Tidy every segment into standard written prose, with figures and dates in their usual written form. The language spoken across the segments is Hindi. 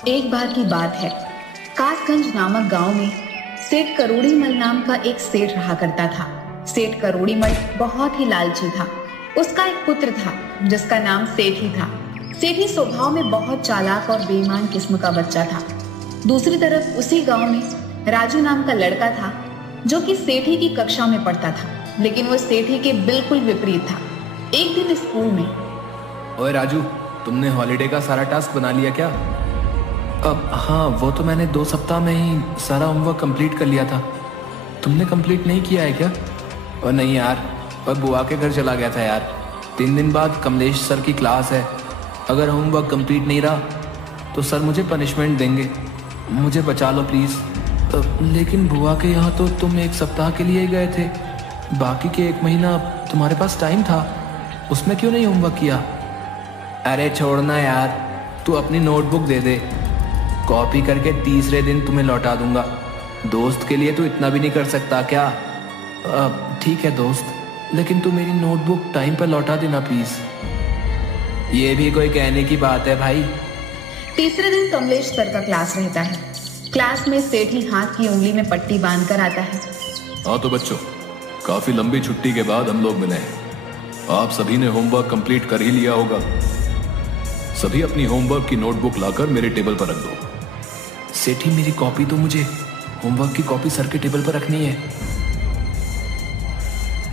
एक बार की बात है, कासगंज नामक गांव में सेठ करोड़ीमल नाम का एक सेठ रहा करता था। सेठ करोड़ीमल बहुत ही लालची था। उसका एक पुत्र था जिसका नाम सेठी था। सेठी स्वभाव में बहुत चालाक और बेईमान किस्म का बच्चा था। दूसरी तरफ उसी गांव में राजू नाम का लड़का था जो कि सेठी की कक्षा में पढ़ता था, लेकिन वो सेठी के बिल्कुल विपरीत था। एक दिन स्कूल में, ओए राजू, तुमने हॉलिडे का सारा टास्क बना लिया क्या? अब हाँ, वो तो मैंने 2 सप्ताह में ही सारा होमवर्क कंप्लीट कर लिया था। तुमने कंप्लीट नहीं किया है क्या? और नहीं यार, और बुआ के घर चला गया था यार। 3 दिन बाद कमलेश सर की क्लास है। अगर होमवर्क कंप्लीट नहीं रहा तो सर मुझे पनिशमेंट देंगे। मुझे बचा लो प्लीज़। लेकिन बुआ के यहाँ तो तुम 1 सप्ताह के लिए ही गए थे, बाकी के 1 महीना तुम्हारे पास टाइम था, उसमें क्यों नहीं होमवर्क किया? अरे छोड़ना यार, तू अपनी नोटबुक दे दे, कॉपी करके तीसरे दिन तुम्हें लौटा दूंगा। दोस्त के लिए तू इतना भी नहीं कर सकता क्या? ठीक है दोस्त, लेकिन तू मेरी नोटबुक टाइम पर लौटा देना प्लीज। ये भी कोई कहने की बात है भाई। तीसरे दिन कमलेश सर का क्लास रहता है। क्लास में सेठी हाथ की उंगली में पट्टी बांध कर आता है। हाँ तो बच्चों, काफी लंबी छुट्टी के बाद हम लोग मिले हैं। आप सभी ने होमवर्क कंप्लीट कर ही लिया होगा। सभी अपनी होमवर्क की नोटबुक लाकर मेरे टेबल पर रख दो। सेठी, मेरी कॉपी तो मुझे होमवर्क की कॉपी सर के टेबल पर रखनी है।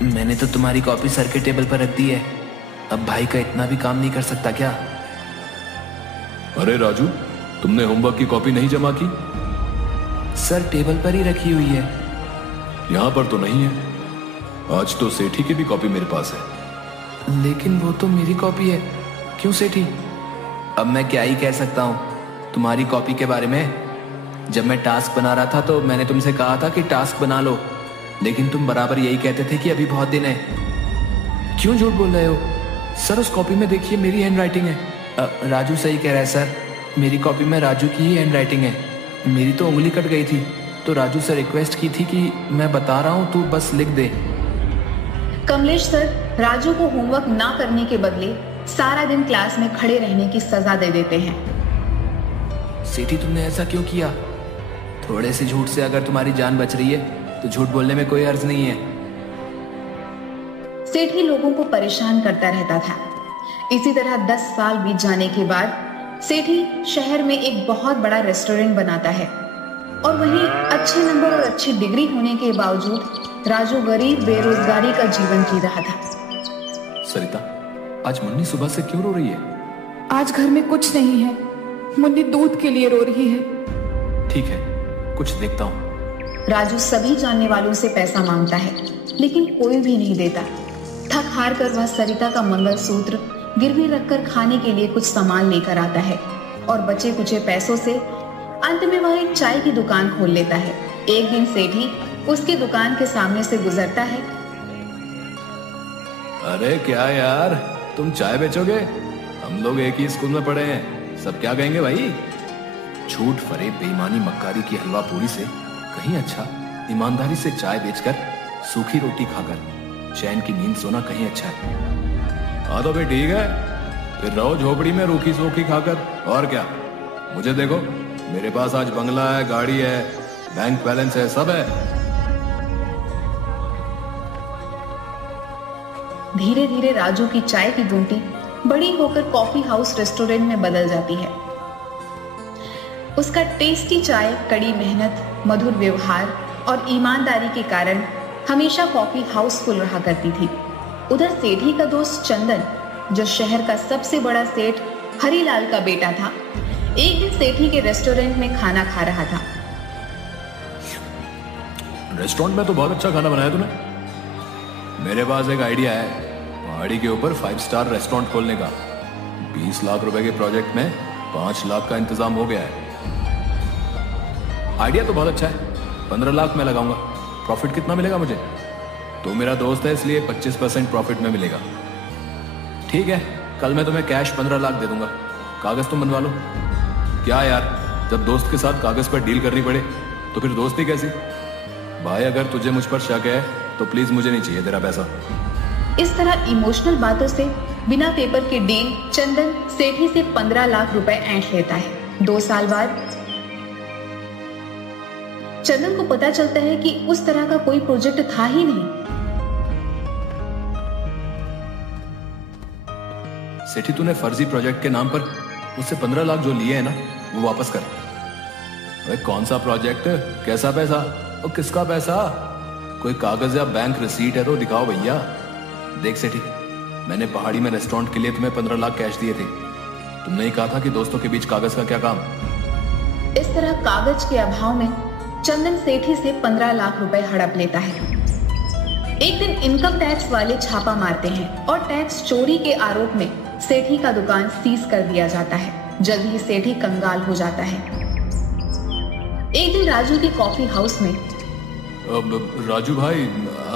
मैंने तो तुम्हारी कॉपी सर के टेबल पर रख दी है, अब भाई का इतना भी काम नहीं कर सकता क्या? अरे राजू, तुमने होमवर्क की कॉपी नहीं जमा की? सर टेबल पर ही रखी हुई है। यहाँ पर तो नहीं है। आज तो सेठी की भी कॉपी मेरे पास है। लेकिन वो तो मेरी कॉपी है। क्यों सेठी? अब मैं क्या ही कह सकता हूँ तुम्हारी कॉपी के बारे में। जब मैं टास्क बना रहा था तो मैंने तुमसे कहा था कि टास्क बना लो, लेकिन तुम बराबर यही कहते थे कि अभी बहुत दिन है। क्यों झूठ बोल रहे हो सर? उस कॉपी में देखिए, मेरी हैंड राइटिंग है। राजू सही कह रहा है सर, मेरी कॉपी में राजू की ही हैंड राइटिंग है। मेरी तो उंगली कट गई थी, तो राजू से रिक्वेस्ट की थी कि मैं बता रहा हूँ, तू बस लिख दे। कमलेश सर राजू को होमवर्क ना करने के बदले सारा दिन क्लास में खड़े रहने की सजा दे देते हैं। सेठी, तुमने ऐसा क्यों किया? थोड़े से झूठ से अगर तुम्हारी जान बच रही है तो झूठ बोलने में कोई अर्ज नहीं है। सेठी लोगों को परेशान करता रहता था। इसी तरह 10 साल बीत जाने के बाद सेठी शहर में एक बहुत बड़ा रेस्टोरेंट बनाता है, और वहीं अच्छे नंबर और अच्छी डिग्री होने के बावजूद राजू गरीब बेरोजगारी का जीवन जी रहा था। सरिता, आज मुन्नी सुबह से क्यों रो रही है? आज घर में कुछ नहीं है, मुन्नी दूध के लिए रो रही है। ठीक है, कुछ देखता हूँ। राजू सभी जानने वालों से पैसा मांगता है, लेकिन कोई भी नहीं देता। थक हार कर वह सरिता का मंगलसूत्र गिरवी रखकर खाने के लिए कुछ सामान लेकर आता है, और बचे कुचे पैसों से अंत में वह एक चाय की दुकान खोल लेता है। एक दिन सेठी उसकी दुकान के सामने से गुजरता है। अरे क्या यार, तुम चाय बेचोगे? हम लोग एक ही स्कूल में पढ़े हैं, सब क्या कहेंगे भाई? झूठ, फरेब, बेईमानी, मक्कारी की हलवा पूरी से कहीं अच्छा ईमानदारी से चाय बेचकर सूखी रोटी खाकर चैन की नींद सोना कहीं अच्छा है। हाँ तो भाई ठीक है, फिर रहो झोपड़ी में रूखी सूखी खाकर, और क्या। मुझे देखो, मेरे पास आज बंगला है, गाड़ी है, बैंक बैलेंस है, सब है। धीरे धीरे राजू की चाय की गुमटी बड़ी होकर कॉफी हाउस रेस्टोरेंट में बदल जाती है। उसका टेस्टी चाय, कड़ी मेहनत, मधुर व्यवहार और ईमानदारी के कारण हमेशा कॉफी हाउसफुल रहा करती थी। उधर सेठी का दोस्त चंदन, जो शहर का सबसे बड़ा सेठ हरीलाल का बेटा था, एक दिन सेठी के रेस्टोरेंट में खाना खा रहा था। रेस्टोरेंट में तो बहुत अच्छा खाना बनाया तूने। मेरे पास एक आइडिया है, पहाड़ी के ऊपर 5 स्टार रेस्टोरेंट खोलने का। 20 लाख रुपए के प्रोजेक्ट में 5 लाख का इंतजाम हो गया है। आइडिया तो बहुत अच्छा है, 15 लाख में लगाऊंगा। प्रॉफिट कितना मिलेगा मुझे? तो मेरा दोस्त है इसलिए 25% प्रॉफिट में मिलेगा। ठीक है, कल मैं तुम्हें कैश 15 लाख दे दूंगा, कागज तुम बनवा लो। क्या यार, जब दोस्त के साथ कागज पर डील करनी पड़े तो फिर दोस्ती कैसी? भाई अगर तुझे मुझ पर शक है तो प्लीज मुझे नहीं चाहिए तेरा पैसा। इस तरह इमोशनल बातों से बिना पेपर के डील चंदन सेठी से 15 लाख रुपए ऐंठ लेता है। 2 साल बाद चंदन को पता चलता है कि उस तरह का कोई प्रोजेक्ट था ही नहीं। सेठी, तूने फर्जी प्रोजेक्ट के नाम पर उससे 15 लाख जो लिए हैं ना, वो वापस कर। अरे कौन सा प्रोजेक्ट, कैसा पैसा और किसका पैसा? कोई कागज या बैंक रिसीट है तो दिखाओ भैया। देख सेठी, मैंने पहाड़ी में रेस्टोरेंट के लिए तुम्हें 15 लाख कैश दिए थे। तुमने ही कहा था कि दोस्तों के बीच कागज का क्या काम। इस तरह कागज के अभाव में चंदन सेठी से 15 लाख रुपए हड़प लेता है। एक दिन इनकम टैक्स वाले छापा मारते हैं और टैक्स चोरी के आरोप में सेठी का दुकान सीज कर दिया जाता है। जल्द ही सेठी कंगाल हो जाता है। एक दिन राजू के कॉफी हाउस में, अब राजू भाई,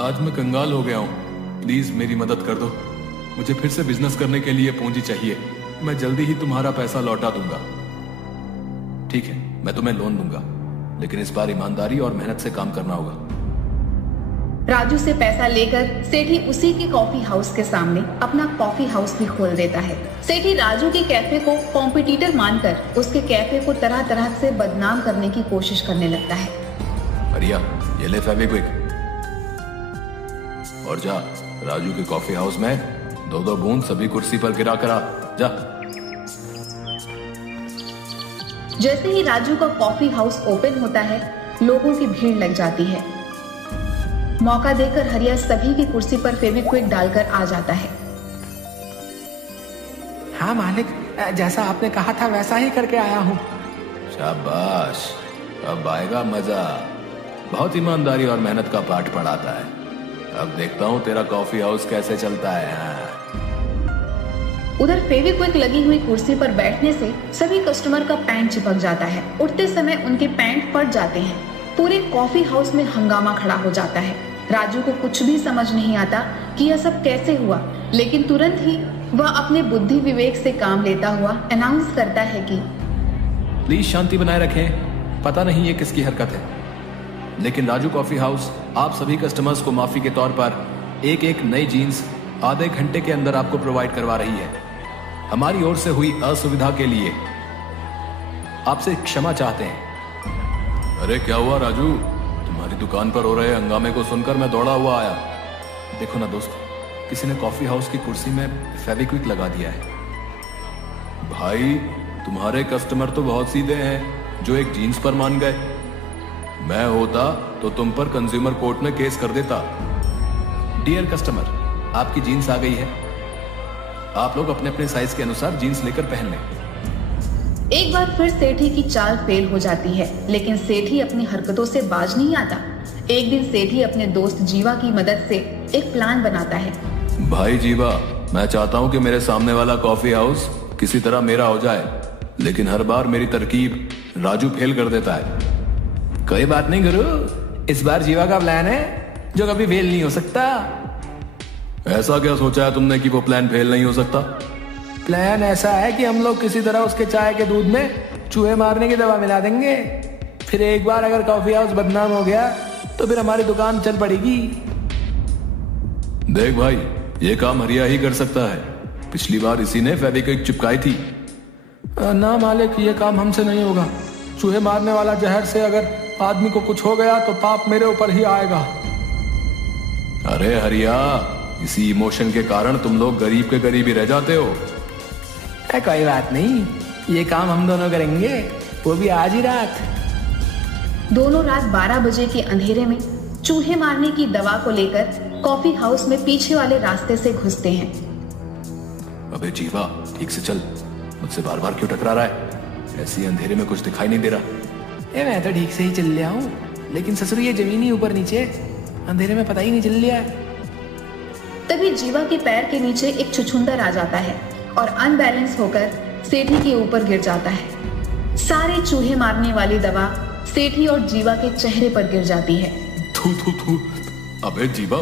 आज मैं कंगाल हो गया हूँ, प्लीज मेरी मदद कर दो। मुझे फिर से बिजनेस करने के लिए पूंजी चाहिए। मैं जल्दी ही तुम्हारा पैसा लौटा दूंगा। ठीक है, मैं तुम्हें लोन दूंगा, लेकिन इस बार ईमानदारी और मेहनत से काम करना होगा। राजू से पैसा लेकर सेठी उसी के कॉफी हाउस के सामने अपना कॉफी हाउस भी खोल देता है। सेठी राजू के कैफे को कॉम्पिटिटर मानकर उसके कैफे को तरह तरह से बदनाम करने की कोशिश करने लगता है। अरिया, ये ले फेविक्विक और जा राजू के कॉफी हाउस में 2-2 बूंद सभी कुर्सी पर गिरा करा। जा। जैसे ही राजू का कॉफी हाउस ओपन होता है, लोगों की भीड़ लग जाती है। मौका देकर हरिया सभी की कुर्सी पर फेविक्विक डालकर आ जाता है। हाँ मालिक, जैसा आपने कहा था वैसा ही करके आया हूँ। शाबाश, अब आएगा मजा। बहुत ईमानदारी और मेहनत का पाठ पढ़ाता है। अब देखता हूँ तेरा कॉफी हाउस कैसे चलता है। उधर फेविक्विक लगी हुई कुर्सी पर बैठने से सभी कस्टमर का पैंट चिपक जाता है। उठते समय उनके पैंट फट जाते हैं। पूरे कॉफी हाउस में हंगामा खड़ा हो जाता है। राजू को कुछ भी समझ नहीं आता कि यह सब कैसे हुआ, लेकिन तुरंत ही वह अपने बुद्धि विवेक से काम लेता हुआ अनाउंस करता है कि प्लीज शांति बनाए रखें। पता नहीं ये किसकी हरकत है, लेकिन राजू कॉफी हाउस आप सभी कस्टमर्स को माफी के तौर पर एक नई जीन्स आधे घंटे के अंदर आपको प्रोवाइड करवा रही है। हमारी ओर से हुई असुविधा के लिए आपसे क्षमा चाहते हैं। अरे क्या हुआ राजू, तुम्हारी दुकान पर हो रहे हंगामे को सुनकर मैं दौड़ा हुआ आया। देखो ना दोस्त, किसी ने कॉफी हाउस की कुर्सी में फेविक्विक लगा दिया है। भाई, तुम्हारे कस्टमर तो बहुत सीधे हैं जो एक जीन्स पर मान गए। मैं होता तो तुम पर कंज्यूमर कोर्ट में केस कर देता। डियर कस्टमर, आपकी जीन्स आ गई है। आप लोग अपने अपने साइज के अनुसार जीन्स लेकर पहन लें। एक बार फिर सेठी की चाल फेल हो जाती है, लेकिन सेठी अपनी हरकतों से बाज नहीं आता। एक दिन सेठी अपने दोस्त जीवा की मदद से एक प्लान बनाता है। भाई जीवा, मैं चाहता हूँ कि मेरे सामने वाला कॉफी हाउस किसी तरह मेरा हो जाए, लेकिन हर बार मेरी तरकीब राजू फेल कर देता है। कोई बात नहीं गुरु, इस बार जीवा का प्लान है जो कभी फेल नहीं हो सकता। ऐसा क्या सोचा है तुमने कि वो प्लान फेल नहीं हो सकता? प्लान ऐसा है कि हम लोग किसी तरह उसके चाय के दूध में चूहे मारने की दवा मिला देंगे। फिर एक बार अगर कॉफी हाउस बदनाम हो गया तो फिर हमारी दुकान चल पड़ेगी। देख भाई, ये काम हरिया ही कर सकता है। पिछली बार इसी ने फेविक्विक चिपकाई थी। ना मालिक, ये काम हमसे नहीं होगा। चूहे मारने वाला जहर से अगर आदमी को कुछ हो गया तो पाप मेरे ऊपर ही आएगा। अरे हरिया, इसी इमोशन के कारण तुम लोग गरीब के गरीब ही रह जाते हो। कोई बात नहीं, ये काम हम दोनों करेंगे, वो भी आज ही रात। दोनों रात 12 बजे के अंधेरे में चूहे मारने की दवा को लेकर कॉफी हाउस में पीछे वाले रास्ते से घुसते हैं। अबे जीवा, ठीक से चल, मुझसे बार बार क्यों टकरा रहा है? ऐसी अंधेरे में कुछ दिखाई नहीं दे रहा। मैं तो ठीक से ही चल लिया हूँ, लेकिन ससुर ये जमीन ही ऊपर नीचे, अंधेरे में पता ही नहीं चल लिया है। तभी जीवा के पैर के नीचे एक छुछुंदर आ जाता है और अनबैलेंस होकर सेठी के ऊपर गिर जाता है। सारे चूहे मारने वाली दवा सेठी और जीवा के चेहरे पर गिर जाती है। थू थू थू। अबे जीवा,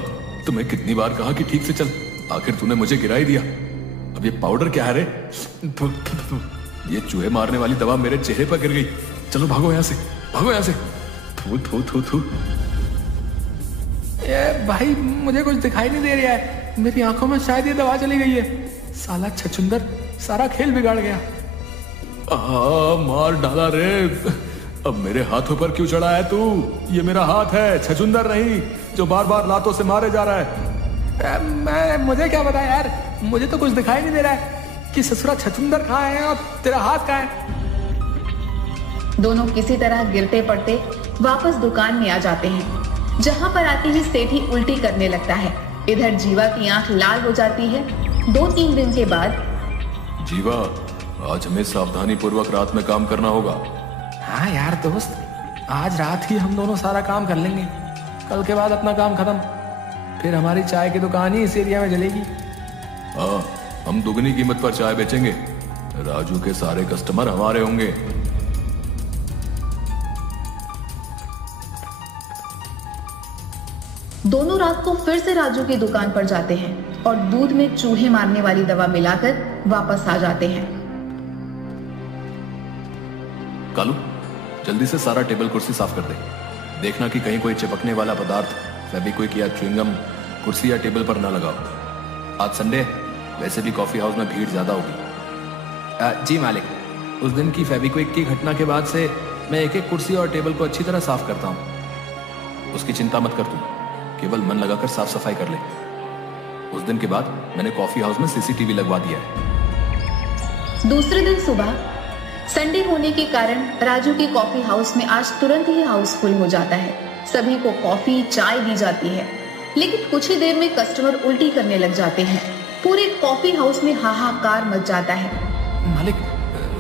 तुम्हें कितनी बार कहा कि ठीक से चल, आखिर तूने मुझे गिरा ही दिया। अब ये पाउडर क्या है रे? ये चूहे मारने वाली दवा मेरे चेहरे पर गिर गई। चलो भागो यहाँ से, भागो यहाँ से। थू थू थू थू। भाई, मुझे कुछ दिखाई नहीं दे रहा है। मेरी आंखों में शायद ये दवा चली गई है। साला छछुंदर सारा खेल बिगाड़ गया। मार डाला रे। अब मेरे हाथों पर क्यों चढ़ा है तू? ये मेरा हाथ है, छछुंदर नहीं, जो बार बार लातों से मारे जा रहा है। मुझे क्या पता यार, मुझे तो कुछ दिखाई नहीं दे रहा है कि ससुरा छछुंदर कहाँ है और तेरा हाथ कहाँ है। दोनों किसी तरह गिरते पड़ते वापस दुकान में आ जाते हैं, जहां पर आते ही सेठी उल्टी करने लगता है। इधर जीवा की आंख लाल हो जाती है। 2-3 दिन के बाद, जीवा, आज हमें सावधानी पूर्वक रात में काम करना होगा। हाँ यार दोस्त, आज रात ही हम दोनों सारा काम कर लेंगे। कल के बाद अपना काम खत्म, फिर हमारी चाय की दुकान ही इस एरिया में चलेगी। हाँ, हम दुगनी कीमत पर चाय बेचेंगे। राजू के सारे कस्टमर हमारे होंगे। दोनों रात को फिर से राजू की दुकान पर जाते हैं और दूध में चूहे मारने वाली दवा मिलाकर वापस आ जाते हैं। कालू, जल्दी से सारा टेबल कुर्सी साफ कर दे। देखना कि कहीं कोई चिपकने वाला पदार्थ, फेविक्विक या च्युइंगम कुर्सी या टेबल पर ना लगाओ। आज संडे, वैसे भी कॉफी हाउस में भीड़ ज्यादा होगी। जी मालिक, उस दिन की फेविक्विक की घटना के बाद से मैं एक एक कुर्सी और टेबल को अच्छी तरह साफ करता हूँ। उसकी चिंता मत कर तू, केवल मन लगाकर साफ सफाई कर ले। उस दिन के बाद मैंने कॉफी हाउस में सीसीटीवी लगवा दिया है। दूसरे दिन सुबह, संडे होने के कारण राजू की कॉफी हाउस में आज तुरंत ही हाउसफुल हो जाता है। सभी को कॉफी चाय दी जाती है, लेकिन कुछ ही देर में कस्टमर उल्टी करने लग जाते हैं। पूरे कॉफी हाउस में हाहाकार मच जाता है। मालिक,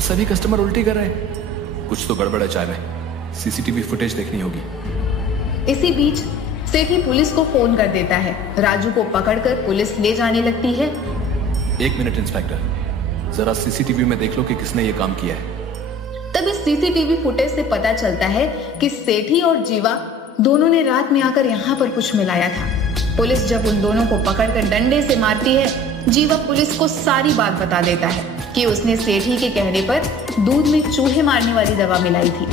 सभी कस्टमर उल्टी कर रहे हैं। कुछ तो गड़बड़ है चाय में, सीसीटीवी फुटेज देखनी होगी। इसी बीच सेठी पुलिस को फोन कर देता है। राजू को पकड़कर पुलिस ले जाने लगती है। 1 मिनट इंस्पेक्टर, जरा सीसीटीवी में देख लो कि किसने ये काम किया है। तभी सीसीटीवी फुटेज से पता चलता है कि सेठी और जीवा दोनों ने रात में आकर यहाँ पर कुछ मिलाया था। पुलिस जब उन दोनों को पकड़कर डंडे से मारती है, जीवा पुलिस को सारी बात बता देता है कि उसने सेठी के कहने पर दूध में चूहे मारने वाली दवा मिलाई थी।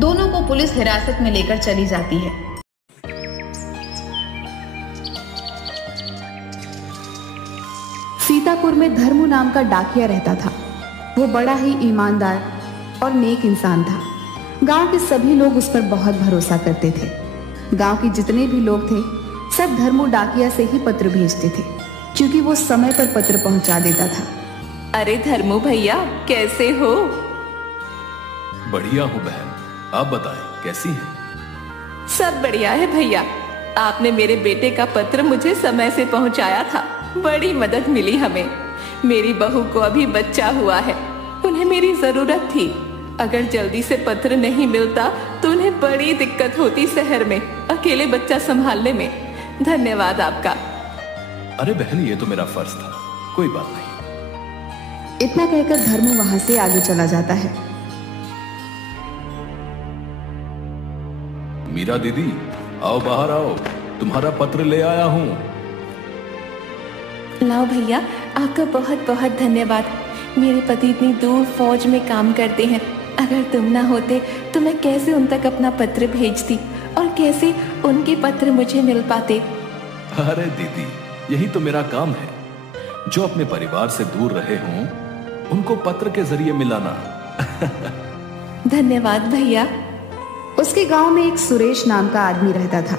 दोनों को पुलिस हिरासत में लेकर चली जाती है। सीतापुर में धर्मू नाम का डाकिया रहता था। वो बड़ा ही ईमानदार और नेक इंसान था। गांव के सभी लोग उस पर बहुत भरोसा करते थे। गांव के जितने भी लोग थे, सब धर्मू डाकिया से ही पत्र भेजते थे, क्योंकि वो समय पर पत्र पहुंचा देता था। अरे धर्मू भैया, कैसे हो? बढ़िया हूँ बहन, आप बताएं कैसी हैं? सब बढ़िया है भैया। आपने मेरे बेटे का पत्र मुझे समय से पहुंचाया था, बड़ी मदद मिली हमें। मेरी बहू को अभी बच्चा हुआ है, उन्हें मेरी जरूरत थी। अगर जल्दी से पत्र नहीं मिलता तो उन्हें बड़ी दिक्कत होती शहर में अकेले बच्चा संभालने में। धन्यवाद आपका। अरे बहन, ये तो मेरा फर्ज था, कोई बात नहीं। इतना कहकर धर्मू वहां से आगे चला जाता है। मीरा दीदी, आओ बाहर आओ, तुम्हारा पत्र ले आया हूँ। लाओ भैया, आपका बहुत बहुत धन्यवाद। मेरे पति इतनी दूर फौज में काम करते हैं, अगर तुम ना होते तो मैं कैसे उन तक अपना पत्र भेजती और कैसे उनके पत्र मुझे मिल पाते। अरे दीदी, यही तो मेरा काम है। जो अपने परिवार से दूर रहे हों, उनको पत्र के जरिए मिलाना। धन्यवाद भैया। उसके गांव में एक सुरेश नाम का आदमी रहता था।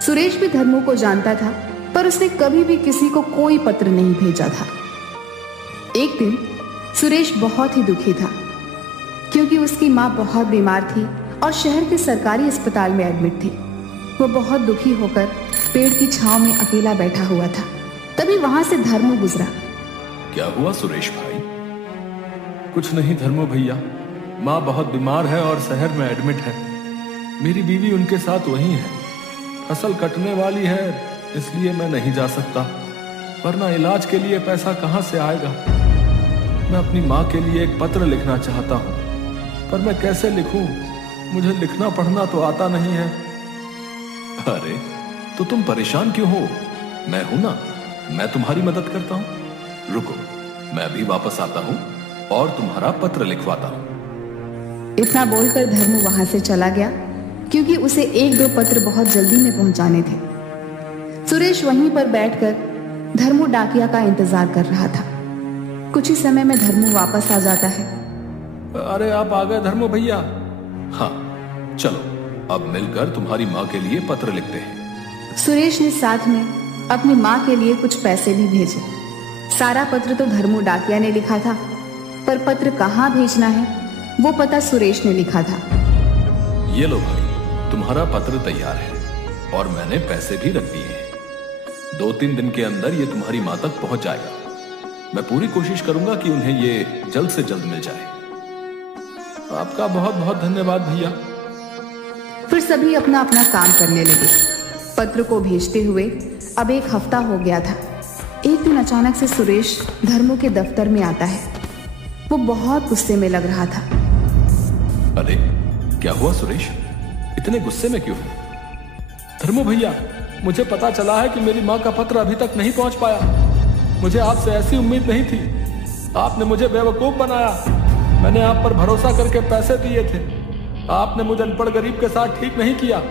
सुरेश भी धर्मू को जानता था, पर उसने कभी भी किसी को कोई पत्र नहीं भेजा था। एक दिन सुरेश बहुत ही दुखी था, क्योंकि उसकी माँ बहुत बीमार थी और शहर के सरकारी अस्पताल में एडमिट थी। वो बहुत दुखी होकर पेड़ की छांव में अकेला बैठा हुआ था। तभी वहां से धर्मू गुजरा। क्या हुआ सुरेश भाई? कुछ नहीं धर्मू भैया, माँ बहुत बीमार है और शहर में एडमिट है। मेरी बीवी उनके साथ वहीं है। फसल कटने वाली है, इसलिए मैं नहीं जा सकता, वरना इलाज के लिए पैसा कहां से आएगा। मैं अपनी माँ के लिए एक पत्र लिखना चाहता हूँ, पर मैं कैसे लिखूं? मुझे लिखना पढ़ना तो आता नहीं है। अरे तो तुम परेशान क्यों हो? मैं हूं ना, मैं तुम्हारी मदद करता हूं। रुको, मैं अभी वापस आता हूं और तुम्हारा पत्र लिखवाता हूं। इतना बोलकर धर्मू वहां से चला गया, क्योंकि उसे 1-2 पत्र बहुत जल्दी में पहुंचाने थे। सुरेश वहीं पर बैठकर धर्मू डाकिया का इंतजार कर रहा था। कुछ ही समय में धर्मू वापस आ जाता है। अरे आप आ गए धर्मो भैया। हाँ चलो अब मिलकर तुम्हारी माँ के लिए पत्र लिखते हैं। सुरेश ने साथ में अपनी माँ के लिए कुछ पैसे भी भेजे। सारा पत्र तो धर्मो डाकिया ने लिखा था, पर पत्र कहाँ भेजना है वो पता सुरेश ने लिखा था। ये लो भाई, तुम्हारा पत्र तैयार है और मैंने पैसे भी रख दिए हैं। 2-3 दिन के अंदर ये तुम्हारी माँ तक पहुंच जाएगा। मैं पूरी कोशिश करूंगा कि उन्हें ये जल्द से जल्द मिल जाए। आपका बहुत बहुत धन्यवाद भैया। फिर सभी अपना अपना काम करने लगे। पत्र को भेजते हुए अब 1 हफ्ता हो गया था। एक दिन अचानक से सुरेश धर्मो के दफ्तर में आता है। वो बहुत गुस्से में लग रहा था। अरे क्या हुआ सुरेश, इतने गुस्से में क्यों? धर्मो भैया, मुझे पता चला है कि मेरी माँ का पत्र अभी तक नहीं पहुंच पाया। मुझे आपसे ऐसी उम्मीद नहीं थी। आपने मुझे बेवकूफ बनाया। मैंने आप पर भरोसा करके पैसे दिए थे। आपने मुझे अनपढ़ गरीब के साथ ठीक नहीं किया।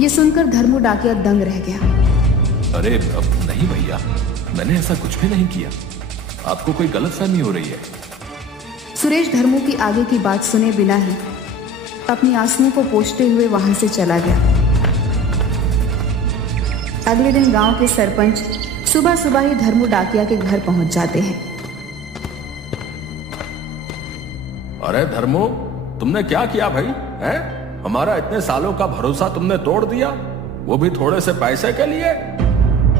ये सुनकर धर्मो डाकिया दंग रह गया। अरे अब नहीं भैया, मैंने ऐसा कुछ भी नहीं किया। आपको कोई गलतफहमी हो रही है। सुरेश धर्मो की आगे की बात सुने बिना ही अपनी आंसुओं को पोंछते हुए वहां से चला गया। अगले दिन गांव के सरपंच सुबह सुबह ही धर्मो डाकिया के घर पहुंच जाते हैं। अरे धर्मो, तुमने क्या किया भाई? हैं? हमारा इतने सालों का भरोसा तुमने तोड़ दिया, वो भी थोड़े से पैसे के लिए।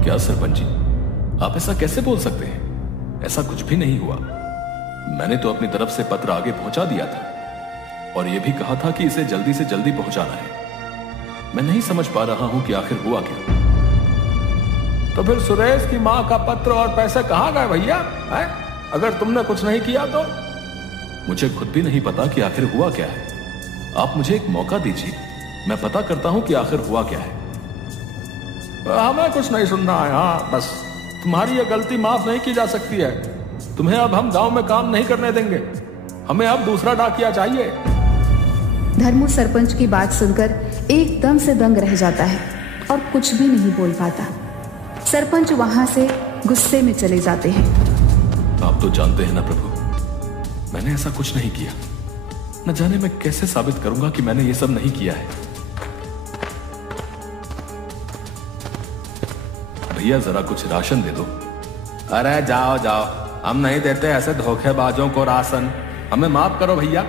क्या सरपंच जी, आप ऐसा कैसे बोल सकते हैं? ऐसा कुछ भी नहीं हुआ। मैंने तो अपनी तरफ से पत्र आगे पहुंचा दिया था और यह भी कहा था कि इसे जल्दी से जल्दी पहुंचाना है। मैं नहीं समझ पा रहा हूं कि आखिर हुआ क्या। तो फिर सुरेश की माँ का पत्र और पैसे कहाँ गए भैया? अगर तुमने कुछ नहीं किया तो? मुझे खुद भी नहीं पता कि आखिर हुआ क्या है। आप मुझे एक मौका दीजिए, मैं पता करता हूं कि आखिर हुआ क्या है। हमें कुछ नहीं सुनना है। हाँ बस, तुम्हारी यह गलती माफ नहीं की जा सकती है। तुम्हें अब हम गांव में काम नहीं करने देंगे। हमें अब दूसरा डाकिया चाहिए। धर्मो सरपंच की बात सुनकर एकदम से दंग रह जाता है और कुछ भी नहीं बोल पाता। सरपंच वहां से गुस्से में चले जाते हैं। आप तो जानते हैं ना प्रभु, मैंने ऐसा कुछ नहीं किया। न जाने मैं कैसे साबित करूंगा कि मैंने ये सब नहीं किया है। भैया जरा कुछ राशन दे दो। अरे जाओ जाओ, हम नहीं देते ऐसे धोखेबाजों को राशन। हमें माफ करो भैया।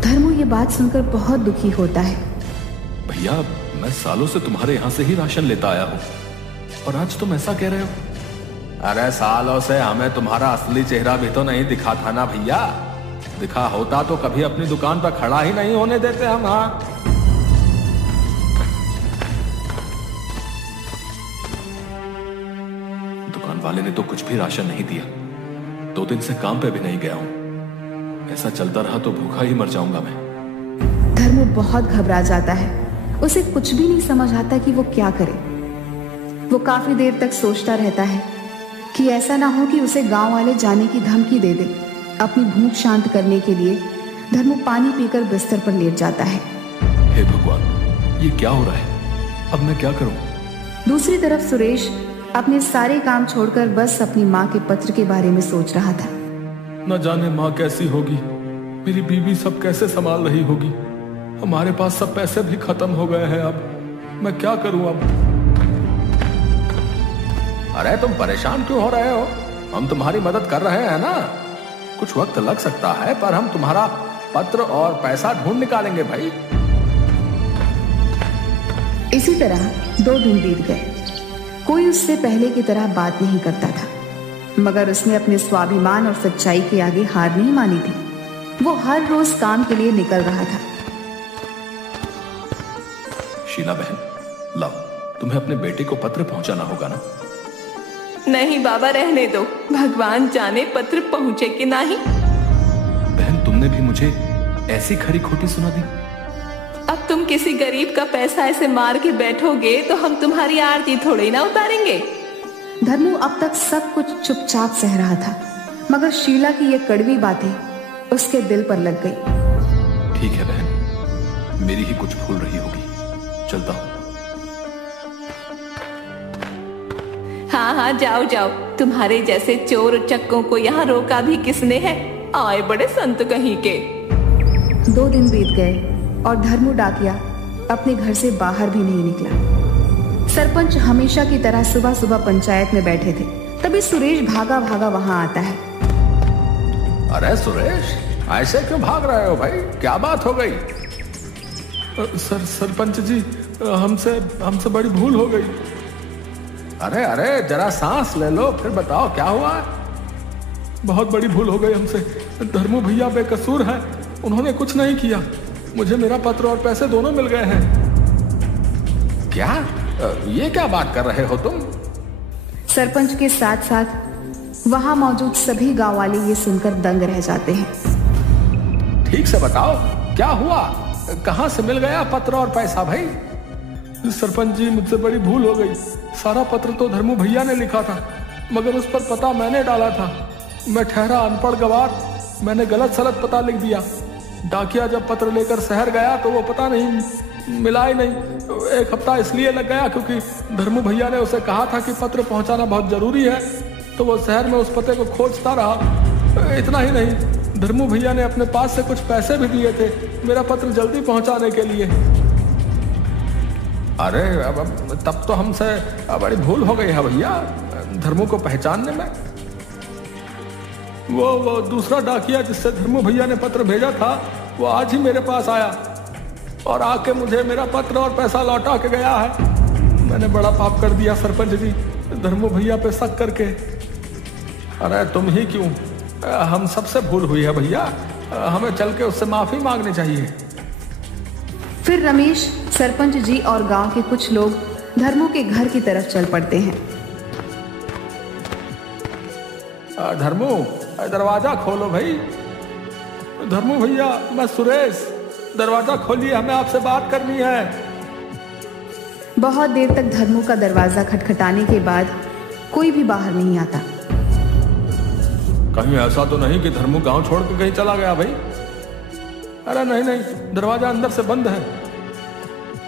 धर्मो ये बात सुनकर बहुत दुखी होता है। भैया, मैं सालों से तुम्हारे यहां से ही राशन लेता आया हूं और आज तुम ऐसा कह रहे हो। अरे सालों से हमें तुम्हारा असली चेहरा भी तो नहीं दिखा था ना भैया। दिखा होता तो कभी अपनी दुकान पर खड़ा ही नहीं होने देते हम। हाँ दुकान वाले ने तो कुछ भी राशन नहीं दिया। 2 दिन से काम पे भी नहीं गया हूं। ऐसा चलता रहा तो भूखा ही मर जाऊंगा मैं। धर्मो बहुत घबरा जाता है। उसे कुछ भी नहीं समझ आता कि वो क्या करे। वो काफी देर तक सोचता रहता है कि ऐसा ना हो कि उसे गांव वाले जाने की धमकी दे दे। अपनी भूख शांत करने के लिए धर्मो पानी पीकर बिस्तर पर लेट जाता है। हे भगवान, ये क्या हो रहा है? अब मैं क्या करूं? दूसरी तरफ सुरेश अपने सारे काम छोड़कर बस अपनी माँ के पत्र के बारे में सोच रहा था। न जाने माँ कैसी होगी, मेरी बीवी सब कैसे संभाल रही होगी। हमारे पास सब पैसे भी खत्म हो गए हैं। अब मैं क्या करूं अब? अरे तुम परेशान क्यों हो रहे हो? हम तुम्हारी मदद कर रहे हैं ना। कुछ वक्त लग सकता है पर हम तुम्हारा पत्र और पैसा ढूंढ निकालेंगे भाई। इसी तरह 2 दिन बीत गए। कोई उससे पहले की तरह बात नहीं करता था, मगर उसने अपने स्वाभिमान और सच्चाई के आगे हार नहीं मानी थी। वो हर रोज काम के लिए निकल रहा था। शीला बहन, लाओ, तुम्हें अपने बेटे को पत्र पहुंचाना होगा ना। नहीं बाबा, रहने दो। भगवान जाने पत्र पहुंचे कि नहीं। बहन, तुमने भी मुझे ऐसी खरी खोटी सुना दी। अब तुम किसी गरीब का पैसा ऐसे मार के बैठोगे तो हम तुम्हारी आरती थोड़ी ना उतारेंगे। धर्मो अब तक सब कुछ चुपचाप सह रहा था, मगर शीला की ये कड़वी बातें उसके दिल पर लग गई। ठीक है बहन, मेरी ही कुछ भूल रही होगी। चलता हूं। हाँ हाँ, जाओ जाओ। तुम्हारे जैसे चोर चक्कों को यहाँ रोका भी किसने है? आए बड़े संत कहीं के। 2 दिन बीत गए और धर्मू डाकिया अपने घर से बाहर भी नहीं निकला। सरपंच हमेशा की तरह सुबह सुबह पंचायत में बैठे थे, तभी सुरेश भागा भागा वहां आता है। अरे सुरेश, ऐसे क्यों भाग रहे हो भाई? क्या बात हो गई? सरपंच जी, हमसे बड़ी भूल हो गई। अरे अरे, जरा सांस ले लो, फिर बताओ क्या हुआ? बहुत बड़ी भूल हो गई हमसे। धर्मू भैया बेकसूर है, उन्होंने कुछ नहीं किया। मुझे मेरा पत्र और पैसे दोनों मिल गए हैं। क्या? ये क्या बात कर रहे हो तुम? सरपंच के साथ साथ वहां मौजूद सभी गांव वाले ये सुनकर दंग रह जाते हैं। ठीक से बताओ, क्या हुआ? कहां से मिल गया पत्र और पैसा भाई? सरपंच जी, मुझसे बड़ी भूल हो गई। सारा पत्र तो धर्मू भैया ने लिखा था, मगर उस पर पता मैंने डाला था। मैं ठहरा अनपढ़ गवार, मैंने गलत सलत पता लिख दिया। डाकिया जब पत्र लेकर शहर गया तो वो पता नहीं मिला ही नहीं। 1 हफ्ता इसलिए लग गया क्योंकि धर्मू भैया ने उसे कहा था कि पत्र पहुंचाना बहुत जरूरी है, तो वो शहर में उस पते को खोजता रहा। इतना ही नहीं, धर्मू भैया ने अपने पास से कुछ पैसे भी दिए थे मेरा पत्र जल्दी पहुंचाने के लिए। अरे अब तब तो हमसे बड़ी भूल हो गई है भैया धर्मू को पहचानने में। वो दूसरा डाकिया जिससे धर्मू भैया ने पत्र भेजा था, वो आज ही मेरे पास आया और आके मुझे मेरा पत्र और पैसा लौटा के गया है। मैंने बड़ा पाप कर दिया सरपंच जी, धर्मू भैया पे शक करके। अरे तुम ही क्यों, हम सबसे भूल हुई है भैया, हमें चल के उससे माफी मांगनी चाहिए। फिर रमेश, सरपंच जी और गांव के कुछ लोग धर्मू के घर की तरफ चल पड़ते हैं। धर्मू, दरवाजा खोलो भाई। धर्मू भैया, मैं सुरेश, दरवाजा खोलिए, हमें आपसे बात करनी है। बहुत देर तक धर्मू का दरवाजा खटखटाने के बाद कोई भी बाहर नहीं आता। कहीं ऐसा तो नहीं कि धर्मू गांव छोड़ के कहीं चला गया भाई? अरे नहीं, दरवाजा अंदर से बंद है।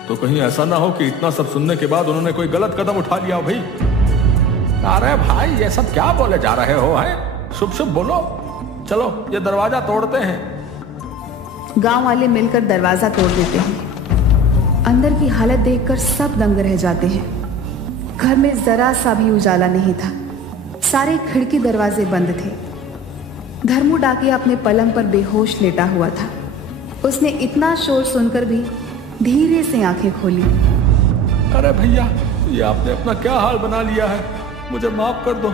तो कहीं ऐसा ना हो कि इतना सब सुनने के बाद उन्होंने कोई गलत कदम उठा लिया भाई? अरे भाई, ये सब क्या बोले जा रहे हो? है शुभ शुभ बोलो। चलो ये दरवाजा तोड़ते हैं। गांव वाले मिलकर दरवाजा तोड़ देते हैं। अंदर की हालत देखकर सब दंग रह जाते हैं। घर में जरा सा भी उजाला नहीं था, सारे खिड़की दरवाजे बंद थे। धर्मू डाकिया अपने पलंग पर बेहोश लेटा हुआ था। उसने इतना शोर सुनकर भी धीरे से आंखें खोली। अरे भैया, ये आपने अपना क्या हाल बना लिया है? मुझे माफ कर दो,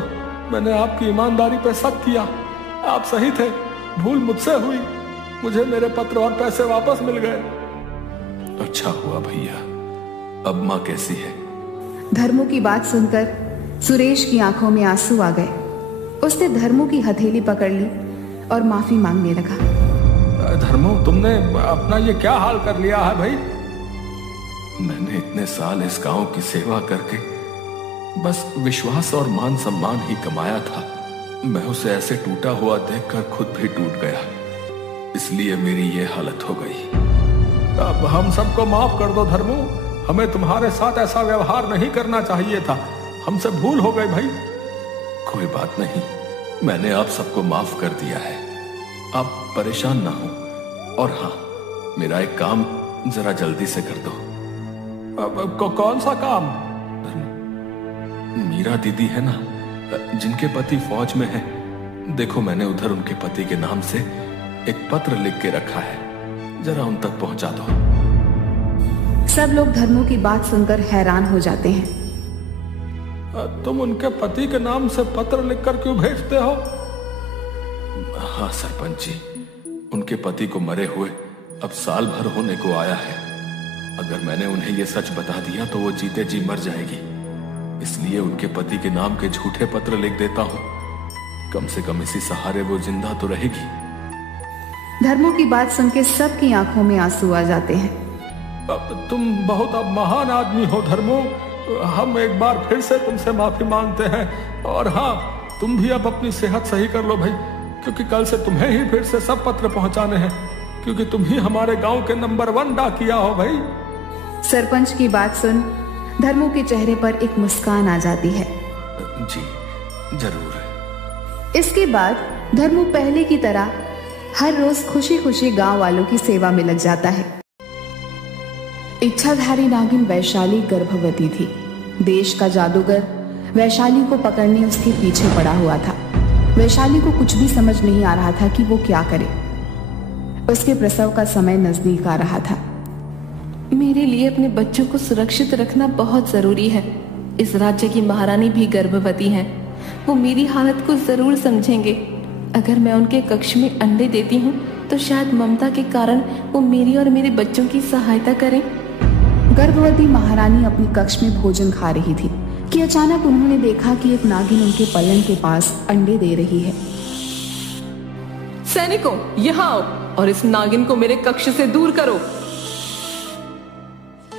मैंने आपकी ईमानदारी पे शक किया। आप सही थे, भूल मुझसे हुई। मुझे मेरे पत्र और पैसे वापस मिल गए। अच्छा हुआ भैया। अब माँ कैसी है? धर्मू की बात सुनकर सुरेश की आंखों में आंसू आ गए। उसने धर्मू की हथेली पकड़ ली और माफी मांगने लगा। धर्मू, तुमने अपना ये क्या हाल कर लिया है भाई? मैंने इतने साल इस गांव की सेवा करके बस विश्वास और मान सम्मान ही कमाया था। मैं उसे ऐसे टूटा हुआ देखकर खुद भी टूट गया, इसलिए मेरी ये हालत हो गई। अब हम सबको माफ कर दो धर्मू, हमें तुम्हारे साथ ऐसा व्यवहार नहीं करना चाहिए था। हमसे भूल हो गई भाई। कोई बात नहीं, मैंने आप सबको माफ कर दिया है। आप परेशान ना हो। और हाँ, मेरा एक काम जरा जल्दी से कर दो। कौन सा काम? मीरा दीदी है ना, जिनके पति फौज में है, देखो मैंने उधर उनके पति के नाम से एक पत्र लिख के रखा है, जरा उन तक पहुंचा दो। सब लोग धर्मू की बात सुनकर हैरान हो जाते हैं। तुम उनके पति के नाम से पत्र लिखकर क्यों भेजते हो? हाँ सरपंच जी, उनके पति को मरे हुए अब साल भर होने को आया है। अगर मैंने उन्हें यह सच बता दिया तो वो जीते जी मर जाएगी, इसलिए उनके पति के नाम के झूठे पत्र लिख देता हूँ। कम से कम इसी सहारे वो जिंदा तो रहेगी। धर्मू की बात सुन के सबकी आंखों में आंसू आ जाते हैं। तुम बहुत अब महान आदमी हो धर्मू, हम एक बार फिर से तुमसे माफी मांगते हैं। और हाँ, तुम भी अब अपनी सेहत सही कर लो भाई, क्योंकि कल से तुम्हें ही फिर से सब पत्र पहुंचाने हैं, क्योंकि तुम ही हमारे गांव के नंबर 1 डाकिया हो भाई। सरपंच की बात सुन धर्मू के चेहरे पर एक मुस्कान आ जाती है। जी जरूर। इसके बाद धर्मू पहले की तरह हर रोज खुशी खुशी गांव वालों की सेवा में लग जाता है। इच्छाधारी नागिन वैशाली गर्भवती थी। देश का जादूगर वैशाली को पकड़ने उसके पीछे पड़ा हुआ था। वैशाली को कुछ भी समझ नहीं आ रहा था कि वो क्या करे। उसके प्रसव का समय नजदीक आ रहा था। मेरे लिए अपने बच्चों को सुरक्षित रखना बहुत जरूरी है। इस राज्य की महारानी भी गर्भवती हैं। वो मेरी हालत को जरूर समझेंगे। अगर मैं उनके कक्ष में अंडे देती हूँ तो शायद ममता के कारण वो मेरी और मेरे बच्चों की सहायता करें। गर्भवती महारानी अपने कक्ष में भोजन खा रही थी कि अचानक उन्होंने देखा कि एक नागिन उनके पलंग के पास अंडे दे रही है। सैनिकों, यहाँ आओ और इस नागिन को मेरे कक्ष से दूर करो।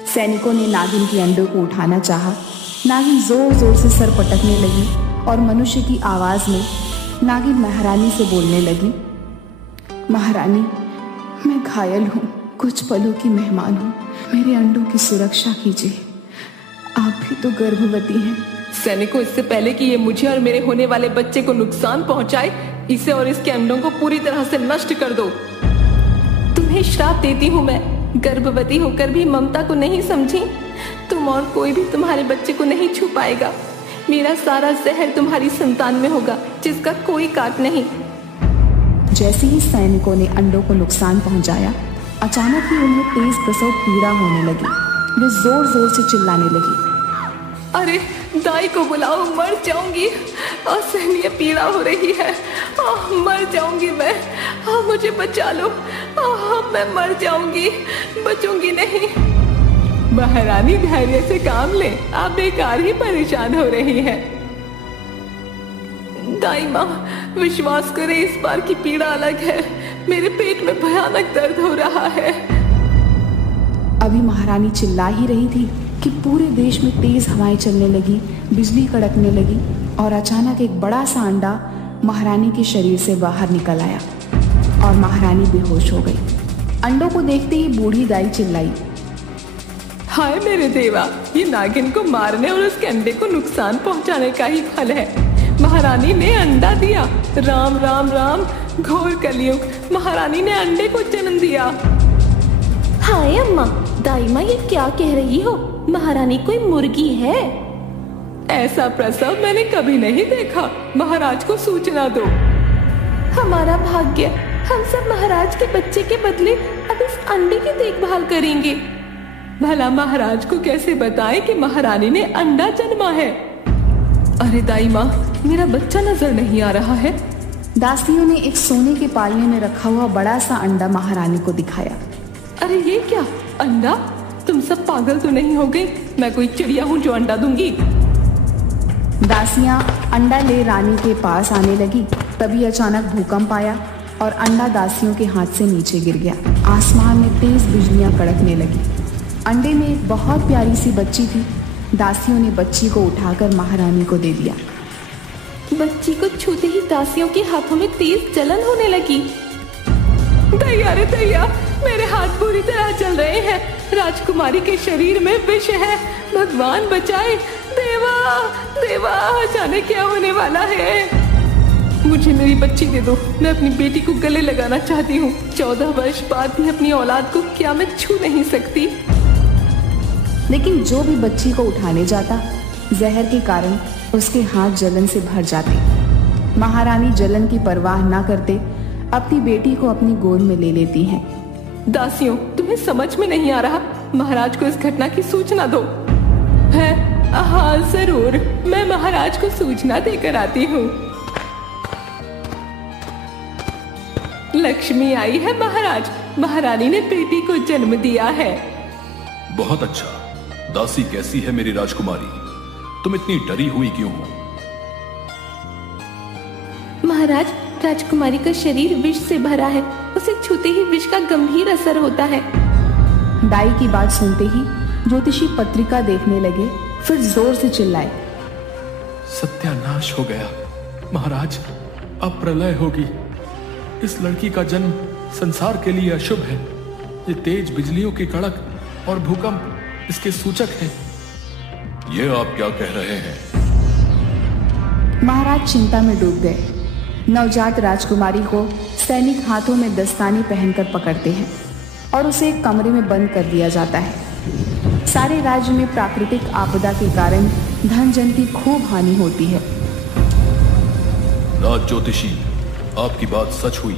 सैनिकों ने नागिन के अंडों को उठाना चाहा। नागिन जोर जोर से सर पटकने लगी और मनुष्य की आवाज में नागिन महारानी से बोलने लगी, महारानी, मैं घायल हूँ, कुछ पलों की मेहमान हूँ, मेरे अंडों की सुरक्षा कीजिए, आप भी तो गर्भवती हैं। सैनिकों, इससे पहले कि ये मुझे और मेरे होने वाले बच्चे को नुकसान पहुंचाए, इसे और इसके अंडों को पूरी तरह से नष्ट कर दो। तुम्हें श्राप देती हूँ मैं, गर्भवती होकर भी ममता को नहीं समझी। तुम और कोई भी तुम्हारे बच्चे को नहीं छू पाएगा। मेरा सारा जहर तुम्हारी संतान में होगा, जिसका कोई काट नहीं। जैसे ही सैनिकों ने अंडों को नुकसान पहुंचाया, अचानक ही उन्हें तेज प्रसव पीड़ा होने लगी। वे जोर जोर से चिल्लाने लगी, अरे दाई को बुलाओ, मर जाऊंगी, असहनीय पीड़ा हो रही है, मर जाऊंगी मैं, मुझे बचा लो, मैं मर जाऊंगी, बचूंगी नहीं। महारानी, धैर्य से काम ले, आप बेकार ही परेशान हो रही है। दाई माँ, विश्वास करें, इस बार की पीड़ा अलग है। मेरे पेट में भयानक दर्द हो रहा है। अभी महारानी चिल्ला ही रही थी कि पूरे देश में तेज हवाएं चलने लगी, बिजली कड़कने लगी और अचानक एक बड़ा सा अंडा महारानी के शरीर से बाहर निकल आया और महारानी बेहोश हो गई। अंडों को देखते ही बूढ़ी दाई चिल्लाई, हाय मेरे देवा, ये नागिन को मारने और उसके अंडे को नुकसान पहुंचाने का ही फल है। महारानी ने अंडा दिया। राम राम राम, घोर कलयुग, महारानी ने अंडे को जन्म दिया। हाय अम्मा, दाई माँ ये क्या कह रही हो? महारानी कोई मुर्गी है? ऐसा प्रसव मैंने कभी नहीं देखा। महाराज को सूचना दो। हमारा भाग्य, हम सब महाराज के बच्चे के बदले अब इस अंडे की देखभाल करेंगे। भला महाराज को कैसे बताएं कि महारानी ने अंडा जन्मा है? अरे दाई माँ, मेरा बच्चा नजर नहीं आ रहा है। दासियों ने एक सोने के पालने में रखा हुआ बड़ा सा अंडा महारानी को दिखाया। अरे ये क्या अंडा? तुम सब पागल तो नहीं हो गई? मैं कोई चिड़िया हूँ जो अंडा दूंगी? दासियां अंडा ले रानी के पास आने लगी। तभी अचानक भूकंप आया और अंडा दासियों के हाथ से नीचे गिर गया। आसमान में तेज बिजलियां कड़कने लगी। अंडे में एक बहुत प्यारी सी बच्ची थी। दासियों ने बच्ची को उठाकर महारानी को दे दिया। बच्ची को छूते ही दासियों के हाथों में तेज जलन होने लगी। दैया रे दैया, मेरे हाथ पूरी तरह जल रहे हैं। राजकुमारी के शरीर में विष है, भगवान बचाए। देवा देवा, जाने क्या होने वाला है। मुझे मेरी बच्ची दे दो, मैं अपनी बेटी को गले लगाना चाहती हूँ। 14 वर्ष बाद भी अपनी औलाद को क्या मैं छू नहीं सकती? लेकिन जो भी बच्ची को उठाने जाता, जहर के कारण उसके हाथ जलन से भर जाते। महारानी जलन की परवाह ना करते अपनी बेटी को अपनी गोद में ले लेती हैं। दासियों, तुम्हें समझ में नहीं आ रहा? महाराज को इस घटना की सूचना दो। है? हाँ जरूर, मैं महाराज को सूचना देकर आती हूँ। लक्ष्मी आई है महाराज, महारानी ने बेटी को जन्म दिया है। बहुत अच्छा। दासी कैसी है मेरी राजकुमारी? तुम इतनी डरी हुई क्यों हो? महाराज, राजकुमारी का शरीर विष से भरा है। उसे छूते ही विष का गंभीर असर होता है। दाई की बात सुनते ही ज्योतिषी पत्रिका देखने लगे, फिर जोर से चिल्लाए, सत्यानाश हो गया महाराज, अब प्रलय होगी। इस लड़की का जन्म संसार के लिए अशुभ है। ये तेज बिजलियों की कड़क और भूकंप इसके सूचक हैं। ये आप क्या कह रहे हैं? महाराज चिंता में डूब गए। नवजात राजकुमारी को सैनिक हाथों में दस्ताने पहनकर पकड़ते हैं और उसे एक कमरे में बंद कर दिया जाता है। सारे राज्य में प्राकृतिक आपदा के कारण धन जन की खूब हानि होती है। राज ज्योतिषी, आपकी बात सच हुई।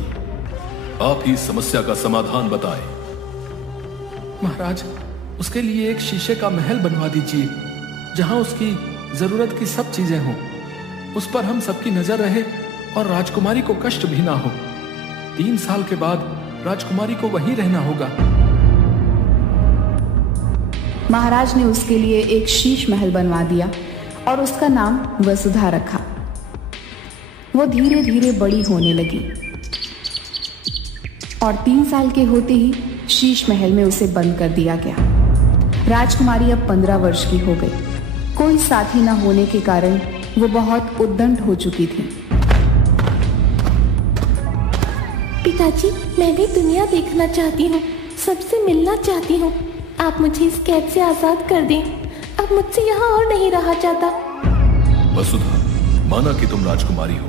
आप ही समस्या का समाधान बताएं। महाराज, उसके लिए एक शीशे का महल बनवा दीजिए जहां उसकी जरूरत की सब चीजें हों। उस पर हम सबकी नजर रहे और राजकुमारी को कष्ट भी ना हो। 3 साल के बाद राजकुमारी को वहीं रहना होगा। महाराज ने उसके लिए एक शीश महल बनवा दिया और उसका नाम वसुधा रखा। वो धीरे धीरे बड़ी होने लगी और 3 साल के होते ही शीश महल में उसे बंद कर दिया गया। राजकुमारी अब 15 वर्ष की हो गई। कोई साथी न होने के कारण वो बहुत उद्दंड हो चुकी थी। पिताजी, मैं भी दुनिया देखना चाहती हूँ, सबसे मिलना चाहती हूँ। आप मुझे इस कैद से आजाद कर दें। अब मुझसे यहाँ और नहीं रहा जाता। वसुधा, माना कि तुम राजकुमारी हो,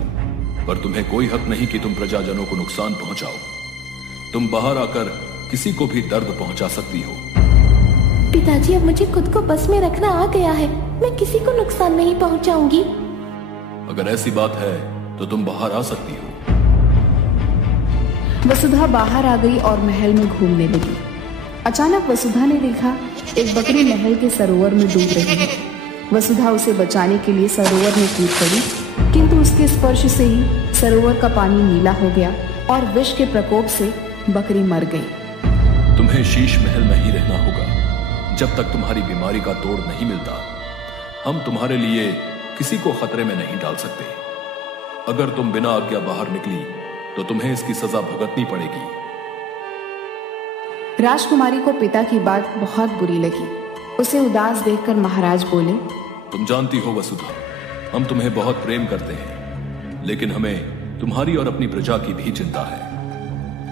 पर तुम्हें कोई हक नहीं कि तुम प्रजाजनों को नुकसान पहुंचाओ। तुम बाहर आकर किसी को भी दर्द पहुंचा सकती हो। पिताजी, अब मुझे खुद को बस में रखना आ गया है। मैं किसी को नुकसान नहीं पहुंचाऊंगी। अगर ऐसी बात है तो तुम बाहर आ सकती हो। वसुधा बाहर आ गई और महल में घूमने लगी। अचानक वसुधा ने देखा एक बकरी महल के सरोवर में डूब रही है। वसुधा उसे बचाने के लिए सरोवर में कूद पड़ी, किंतु उसके स्पर्श से ही सरोवर का पानी नीला हो गया और विष के प्रकोप से बकरी मर गई। तुम्हें शीश महल में ही रहना होगा जब तक तुम्हारी बीमारी का तोड़ नहीं मिलता। हम तुम्हारे लिए किसी को खतरे में नहीं डाल सकते। अगर तुम बिना आज्ञा बाहर निकली तो तुम्हें इसकी सजा भुगतनी पड़ेगी। राजकुमारी को पिता की बात बहुत बुरी लगी। उसे उदास देखकर महाराज बोले, तुम जानती हो वसुधा, हम तुम्हें बहुत प्रेम करते हैं, लेकिन हमें तुम्हारी और अपनी प्रजा की भी चिंता है।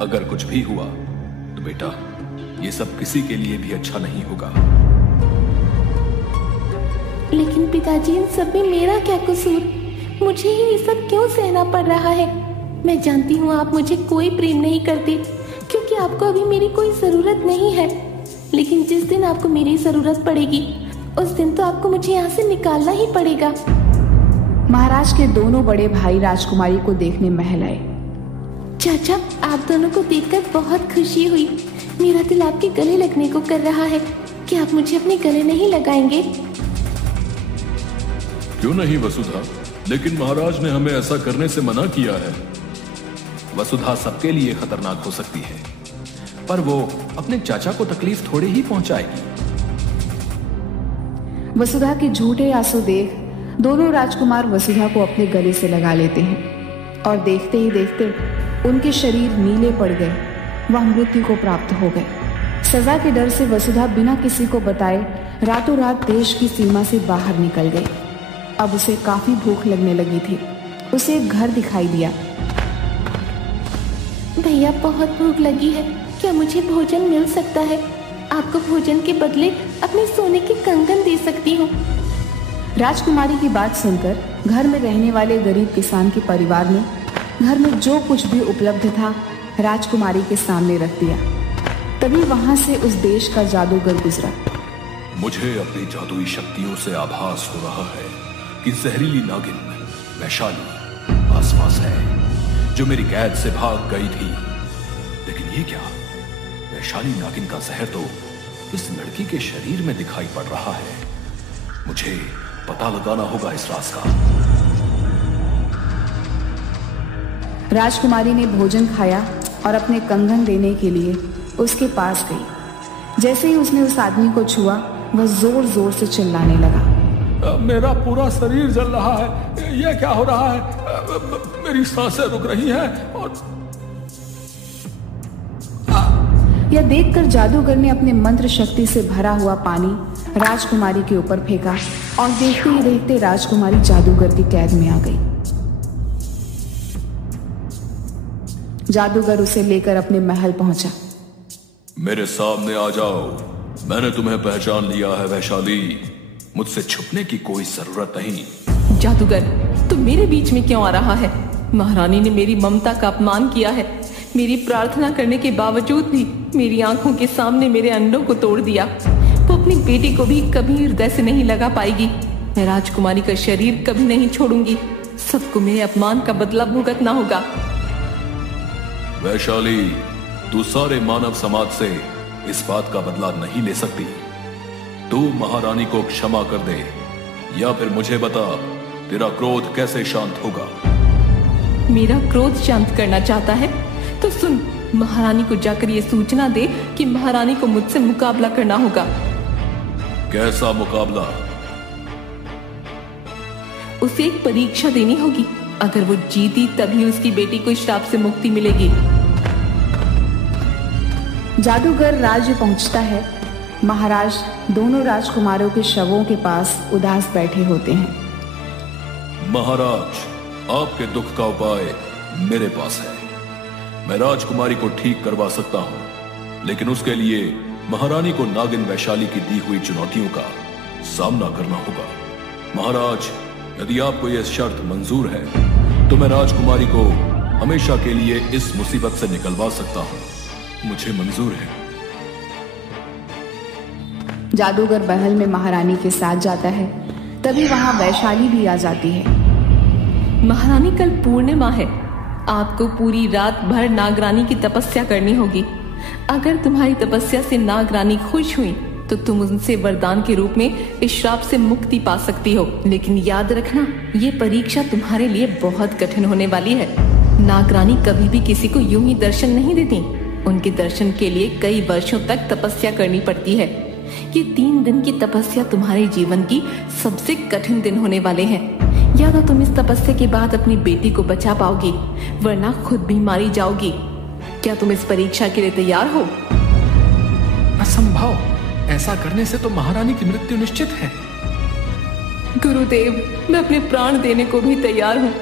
अगर कुछ भी हुआ तो बेटा, ये सब किसी के लिए भी अच्छा नहीं होगा। लेकिन पिताजी, इन सब में मेरा क्या कसूर? मुझे ही ये सब क्यों सहना पड़ रहा है? मैं जानती हूँ आप मुझे कोई प्रेम नहीं करते, क्योंकि आपको अभी मेरी कोई जरूरत नहीं है। लेकिन जिस दिन आपको मेरी जरूरत पड़ेगी, उस दिन तो आपको मुझे यहाँ से निकालना ही पड़ेगा। महाराज के दोनों बड़े भाई राजकुमारी को देखने महल आए। चाचा, आप दोनों को देखकर बहुत खुशी हुई। मेरा दिल आपके गले लगने को कर रहा है। क्या आप मुझे अपने गले नहीं लगाएंगे? क्यों नहीं वसुधा, लेकिन महाराज ने हमें ऐसा करने से मना किया है। वसुधा सबके लिए खतरनाक हो सकती है, पर वो अपने चाचा को तकलीफ थोड़ी ही पहुंचाएगी। वसुधा के झूठे आंसू देख दोनों राजकुमार वसुधा को अपने गले से लगा लेते हैं और देखते ही देखते उनके शरीर नीले पड़ गए। वह मृत्यु को प्राप्त हो गए। सजा के डर से वसुधा बिना किसी को बताए रातों रात देश की सीमा से बाहर निकल गई। अब उसे काफी भूख लगने लगी थी। उसे एक घर दिखाई दिया। भैया, बहुत भूख लगी है, क्या मुझे भोजन मिल सकता है? आपको भोजन के बदले अपने सोने के कंगन दे सकती हूँ। राजकुमारी की बात सुनकर घर में रहने वाले गरीब किसान के परिवार ने घर में जो कुछ भी उपलब्ध था राजकुमारी के सामने रख दिया। तभी वहां से उस देश का जादूगर गुजरा। मुझे अपनी जादुई शक्तियों से आभास हो रहा है कि जहरीली नागिन वैशाली आसपास है, जो मेरी कैद से भाग गई थी। लेकिन ये क्या, वैशाली नागिन का जहर तो इस लड़की के शरीर में दिखाई पड़ रहा है। मुझे पता लगाना होगा इस राज का। राजकुमारी ने भोजन खाया और अपने कंगन देने के लिए उसके पास गई। जैसे ही उसने उस आदमी को छुआ, वह जोर जोर से चिल्लाने लगा, मेरा पूरा शरीर जल रहा है, यह क्या हो रहा है? मेरी सांसें रुक रही हैं और यह देखकर जादूगर ने अपने मंत्र शक्ति से भरा हुआ पानी राजकुमारी के ऊपर फेंका और देखते ही देखते राजकुमारी जादूगर की कैद में आ गई। जादूगर उसे लेकर अपने महल पहुंचा। मेरे सामने आ जाओ, मैंने तुम्हें पहचान लिया है वैशाली। मुझसे छुपने की कोई जरूरत नहीं। जादूगर, तुम मेरे बीच में क्यों आ रहा है? महारानी ने मेरी ममता का अपमान किया है। मेरी प्रार्थना करने के बावजूद भी मेरी आंखों के सामने मेरे अंडों को तोड़ दिया। वो अपनी बेटी को भी कभी हृदय से नहीं लगा पाएगी। मैं राजकुमारी का शरीर कभी नहीं छोड़ूंगी। सबको मेरे अपमान का बदला भुगतना होगा। वैशाली, तू सारे मानव समाज से इस बात का बदला नहीं ले सकती। तू महारानी को क्षमा कर दे, या फिर मुझे बता तेरा क्रोध कैसे शांत होगा। मेरा क्रोध शांत करना चाहता है तो सुन, महारानी को जाकर ये सूचना दे कि महारानी को मुझसे मुकाबला करना होगा। कैसा मुकाबला? उसे एक परीक्षा देनी होगी। अगर वो जीती तभी उसकी बेटी को इस श्राप से मुक्ति मिलेगी। जादूगर राज्य पहुंचता है। महाराज दोनों राजकुमारों के शवों के पास उदास बैठे होते हैं। महाराज, आपके दुख का उपाय मेरे पास है। मैं राजकुमारी को ठीक करवा सकता हूं, लेकिन उसके लिए महारानी को नागिन वैशाली की दी हुई चुनौतियों का सामना करना होगा। महाराज, यदि आपको यह शर्त मंजूर है तो मैं राजकुमारी को हमेशा के लिए इस मुसीबत से निकलवा सकता हूं। मुझे मंजूर है। जादूगर महल में महारानी के साथ जाता है। तभी वहां वैशाली भी आ जाती है। महारानी, कल पूर्णिमा है। आपको पूरी रात भर नागरानी की तपस्या करनी होगी। अगर तुम्हारी तपस्या से नागरानी खुश हुई तो तुम उनसे वरदान के रूप में इस श्राप से मुक्ति पा सकती हो। लेकिन याद रखना, ये परीक्षा तुम्हारे लिए बहुत कठिन होने वाली है। नागरानी कभी भी किसी को यूं ही दर्शन नहीं देती। उनके दर्शन के लिए कई वर्षों तक तपस्या करनी पड़ती है। ये 3 दिन की तपस्या तुम्हारे जीवन की सबसे कठिन दिन होने वाले हैं। या तो तुम इस तपस्या के बाद अपनी बेटी को बचा पाओगी, वरना खुद भी मारी जाओगी। क्या तुम इस परीक्षा के लिए तैयार हो? असंभव। ऐसा करने से तो महारानी की मृत्यु निश्चित है। गुरुदेव, मैं अपने प्राण देने को भी तैयार हूँ।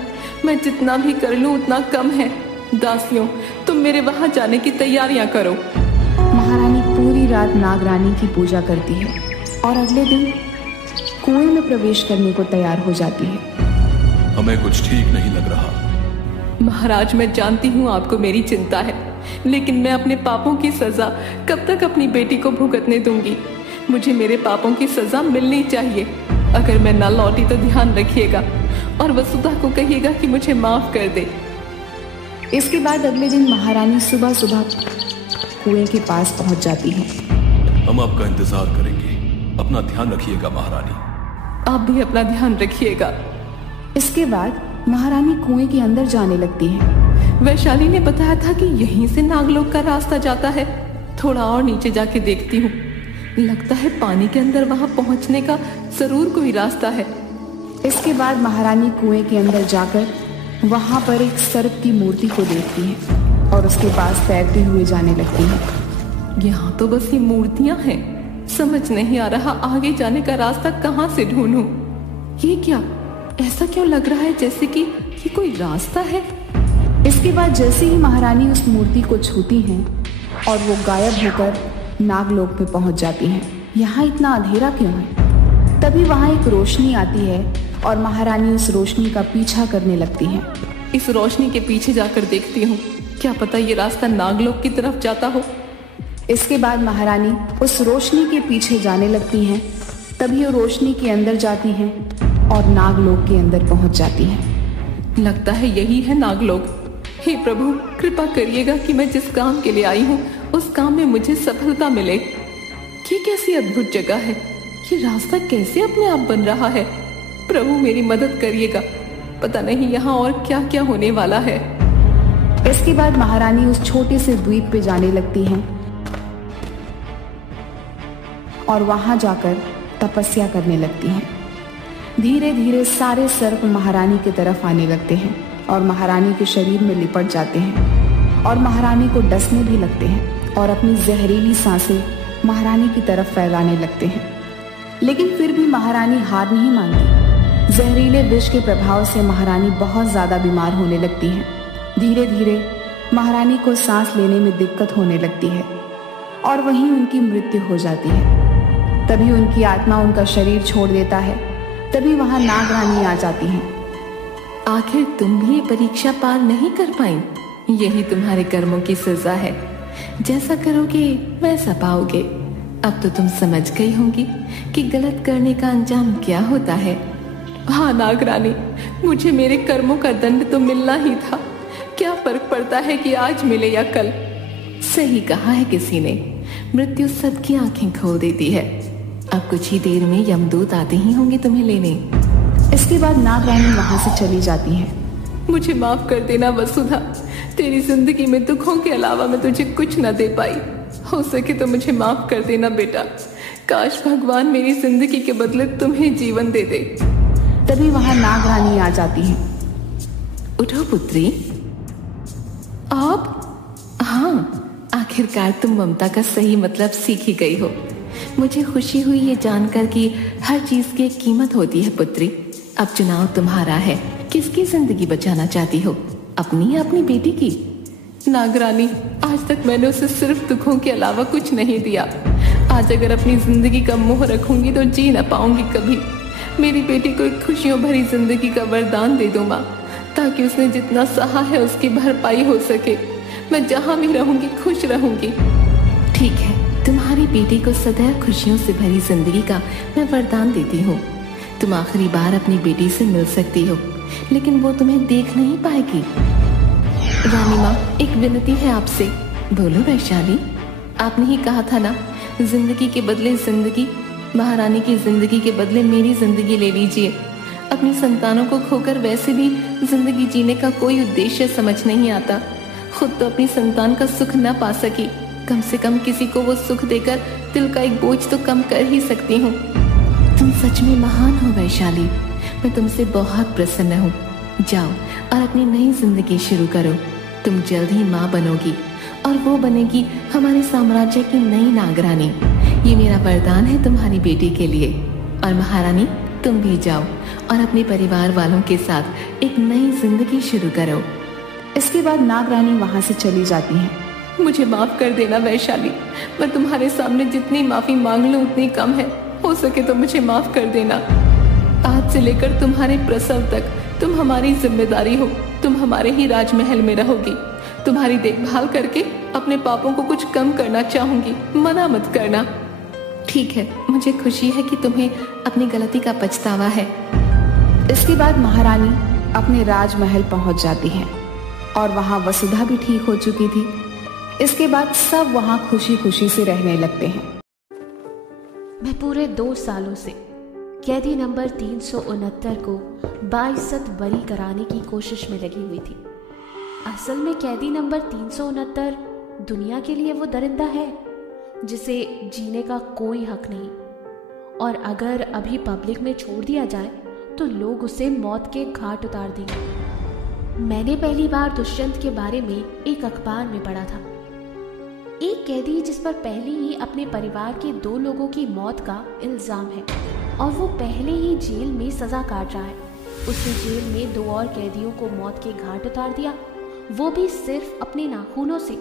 मैं जितना भी कर लूँ उतना कम है। दासियों, तुम मेरे वहां जाने की तैयारियां करो। महारानी पूरी रात नागरानी की पूजा करती है और अगले दिन कुएं में प्रवेश करने को तैयार हो जाती है। हमें कुछ ठीक नहीं लग रहा। महाराज, मैं जानती हूँ आपको मेरी चिंता है, लेकिन मैं अपने पापों की सजा कब तक अपनी बेटी को भुगतने दूंगी? मुझे मेरे पापों की सजा मिलनी चाहिए। अगर मैं न लौटी तो ध्यान रखिएगा और वसुधा को कहिएगा कि मुझे माफ कर दे। इसके बाद अगले दिन महारानी सुबह सुबह कुएं के पास पहुंच जाती है। हम आपका इंतजार करेंगे। अपना ध्यान रखिएगा महारानी। आप भी अपना ध्यान रखिएगा। इसके बाद महारानी कुएं के अंदर जाने लगती है। वैशाली ने बताया था कि यहीं से नागलोक का रास्ता जाता है। थोड़ा और नीचे जाके देखती हूँ। लगता है पानी के अंदर वहां पहुंचने का जरूर कोई रास्ता है। इसके बाद महारानी कुएं के अंदर जाकर वहां पर एक सर्प की मूर्ति को देखती है और उसके पास तैरते हुए जाने लगती है। यहाँ तो बस ये मूर्तियां हैं। समझ नहीं आ रहा आगे जाने का रास्ता कहाँ से ढूंढूं। ये क्या, ऐसा क्यों लग रहा है जैसे कि ये कोई रास्ता है। इसके बाद जैसे ही महारानी उस मूर्ति को छूती हैं और वो गायब होकर नागलोक में पहुंच जाती हैं। यहाँ इतना अंधेरा क्यों है? तभी वहाँ एक रोशनी आती है और महारानी उस रोशनी का पीछा करने लगती है। इस रोशनी के पीछे जाकर देखती हूँ, क्या पता ये रास्ता नागलोक की तरफ जाता हो। इसके बाद महारानी उस रोशनी के पीछे जाने लगती हैं। तभी वो रोशनी के अंदर जाती हैं और नागलोक के अंदर पहुंच जाती हैं। लगता है यही है नागलोक। हे प्रभु, कृपा करिएगा कि मैं जिस काम के लिए आई हूँ उस काम में मुझे सफलता मिले। ये कैसी अद्भुत जगह है। ये रास्ता कैसे अपने आप बन रहा है। प्रभु मेरी मदद करिएगा। पता नहीं यहाँ और क्या क्या होने वाला है। इसके बाद महारानी उस छोटे से द्वीप पे जाने लगती हैं और वहां जाकर तपस्या करने लगती हैं। धीरे धीरे सारे सर्प महारानी की तरफ आने लगते हैं और महारानी के शरीर में लिपट जाते हैं और महारानी को डसने भी लगते हैं और अपनी जहरीली सांसें महारानी की तरफ फैलाने लगते हैं। लेकिन फिर भी महारानी हार नहीं मानती। जहरीले विष के प्रभाव से महारानी बहुत ज्यादा बीमार होने लगती है। धीरे धीरे महारानी को सांस लेने में दिक्कत होने लगती है और वहीं उनकी मृत्यु हो जाती है। तभी उनकी आत्मा उनका शरीर छोड़ देता है। तभी वहां नागरानी आ जाती हैं। आखिर तुम भी ये परीक्षा पार नहीं कर पाई। यही तुम्हारे कर्मों की सजा है। जैसा करोगे वैसा पाओगे। अब तो तुम समझ गई होंगी कि गलत करने का अंजाम क्या होता है। हाँ नागरानी, मुझे मेरे कर्मों का दंड तो मिलना ही था। क्या फर्क पड़ता है कि आज मिले या कल। सही कहा है किसी ने, मृत्यु सबकी आंखें खोल देती है। अब कुछ ही देर में यमदूत आते ही होंगे तुम्हें लेने। इसके बाद नागरानी वहां से चली जाती है। मुझे माफ कर देना वसुधा, तेरी जिंदगी में दुखों के अलावा मैं तुझे कुछ न दे पाई। हो सके तो मुझे माफ कर देना बेटा। काश भगवान मेरी जिंदगी के बदले तुम्हें जीवन दे दे। तभी वहां नागरानी आ जाती है। उठो पुत्री। आप? हाँ, आखिरकार तुम ममता का सही मतलब सीख ही गई हो। मुझे खुशी हुई ये जानकर कि हर चीज की एक कीमत होती है पुत्री। अब चुनाव तुम्हारा है। किसकी जिंदगी बचाना चाहती हो, अपनी या अपनी बेटी की? नागरानी, आज तक मैंने उसे सिर्फ दुखों के अलावा कुछ नहीं दिया। आज अगर अपनी जिंदगी का मोह रखूंगी तो जी न पाऊंगी कभी। मेरी बेटी को एक खुशियों भरी जिंदगी का वरदान दे दो माँ, ताकि उसने जितना सहा है उसकी भरपाई हो सके। मैं जहाँ भी रहूंगी खुश रहूंगी। ठीक है, तुम्हारी बेटी को सदैव खुशियों से भरी जिंदगी का मैं वरदान देती हूँ। तुम आखिरी बार अपनी बेटी से मिल सकती हो, लेकिन वो तुम्हें देख नहीं पाएगी। रानी माँ, एक विनती है आपसे। बोलो वैशाली। आपने ही कहा था ना, जिंदगी के बदले जिंदगी। महारानी की जिंदगी के बदले मेरी जिंदगी ले लीजिए। अपनी संतानों को खोकर वैसे भी जिंदगी जीने का कोई उद्देश्य समझ नहीं आता। खुद तो अपनी संतान का सुख न पा सकी, कम से कम किसी को वो सुख देकर दिल का एक बोझ तो कम कर ही सकती हूँ। तुम सच में महान हो वैशाली। मैं तुमसे बहुत प्रसन्न हूँ। जाओ और अपनी नई जिंदगी शुरू करो। तुम जल्द ही माँ बनोगी और वो बनेगी हमारे साम्राज्य की नई नागरानी। ये मेरा वरदान है तुम्हारी बेटी के लिए। और महारानी, तुम भी जाओ और अपने परिवार वालों के साथ एक नई जिंदगी शुरू करो। इसके बाद नागरानी वहां से चली जाती है। मुझे माफ कर देना वैशाली। मैं तुम्हारे सामने जितनी माफी मांग लूं उतनी कम है। हो सके तो मुझे माफ कर देना। आज से लेकर तुम्हारे प्रसव तक तुम हमारी जिम्मेदारी हो। तुम हमारे ही राजमहल में रहोगी। तुम्हारी देखभाल करके अपने पापों को कुछ कम करना चाहूंगी। मना मत करना। ठीक है, मुझे खुशी है कि तुम्हें अपनी गलती का पछतावा है। इसके बाद महारानी अपने राजमहल पहुंच जाती है और वहां वसुधा भी ठीक हो चुकी थी। इसके बाद सब वहां खुशी खुशी से रहने लगते हैं। मैं पूरे 2 सालों से कैदी नंबर 369 को बाइज्जत बरी कराने की कोशिश में लगी हुई थी। असल में कैदी नंबर 369 दुनिया के लिए वो दरिंदा है जिसे जीने का कोई हक नहीं, और अगर अभी पब्लिक में छोड़ दिया जाए तो लोग उसे मौत के घाट उतार देंगे। मैंने पहली बार दुष्यंत के बारे में एक अखबार में पढ़ा था। एक कैदी जिस पर पहले ही अपने परिवार के 2 लोगों की मौत का इल्जाम है और वो पहले ही जेल में सजा काट रहा है। उसने जेल में 2 और कैदियों को मौत के घाट उतार दिया, वो भी सिर्फ अपने नाखूनों से।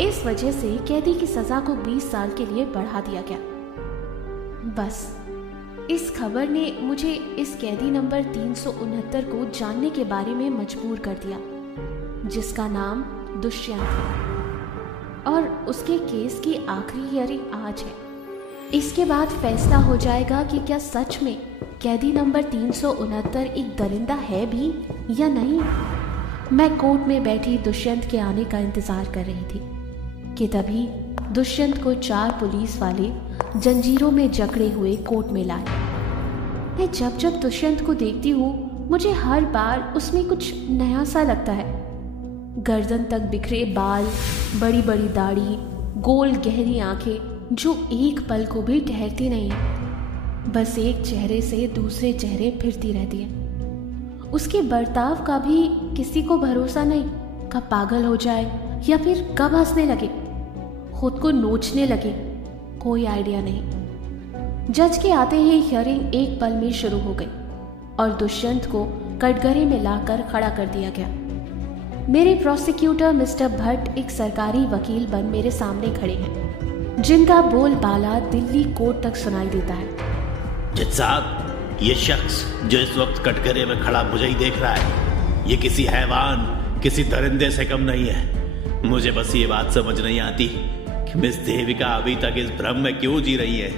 इस वजह से कैदी की सजा को 20 साल के लिए बढ़ा दिया गया। बस इस खबर ने मुझे इस कैदी नंबर 369 को जानने के बारे में मजबूर कर दिया, जिसका नाम दुष्यंत है और उसके केस की आखिरी हियरिंग आज है। इसके बाद फैसला हो जाएगा कि क्या सच में कैदी नंबर 369 एक दरिंदा है भी या नहीं। मैं कोर्ट में बैठी दुष्यंत के आने का इंतजार कर रही थी कि तभी दुष्यंत को 4 पुलिस वाले जंजीरों में जकड़े हुए कोर्ट में लाए। मैं जब जब दुष्यंत को देखती हूँ मुझे हर बार उसमें कुछ नया सा लगता है। गर्दन तक बिखरे बाल, बड़ी बड़ी दाढ़ी, गोल गहरी आंखें जो एक पल को भी ठहरती नहीं है, बस एक चेहरे से दूसरे चेहरे फिरती रहती है। उसके बर्ताव का भी किसी को भरोसा नहीं, कब पागल हो जाए या फिर कब हंसने लगे, खुद को नोचने लगे, कोई आइडिया नहीं। जज के आते ही हियरिंग एक पल में शुरू हो गई और दुष्यंत को कटघरे में लाकर खड़ा कर दिया गया। मेरे प्रोसिक्यूटर मिस्टर भट्ट एक सरकारी वकील बन मेरे सामने खड़े हैं, जिनका बोलबाला दिल्ली कोर्ट तक सुनाई देता है। जज साहब, ये शख्स जो इस वक्त कटघरे में खड़ा मुझे ही देख रहा है, ये किसी हैवान, किसी दरिंदे से कम नहीं है। मुझे बस ये बात समझ नहीं आती कि मिस देविका अभी तक इस भ्रम में क्यों जी रही है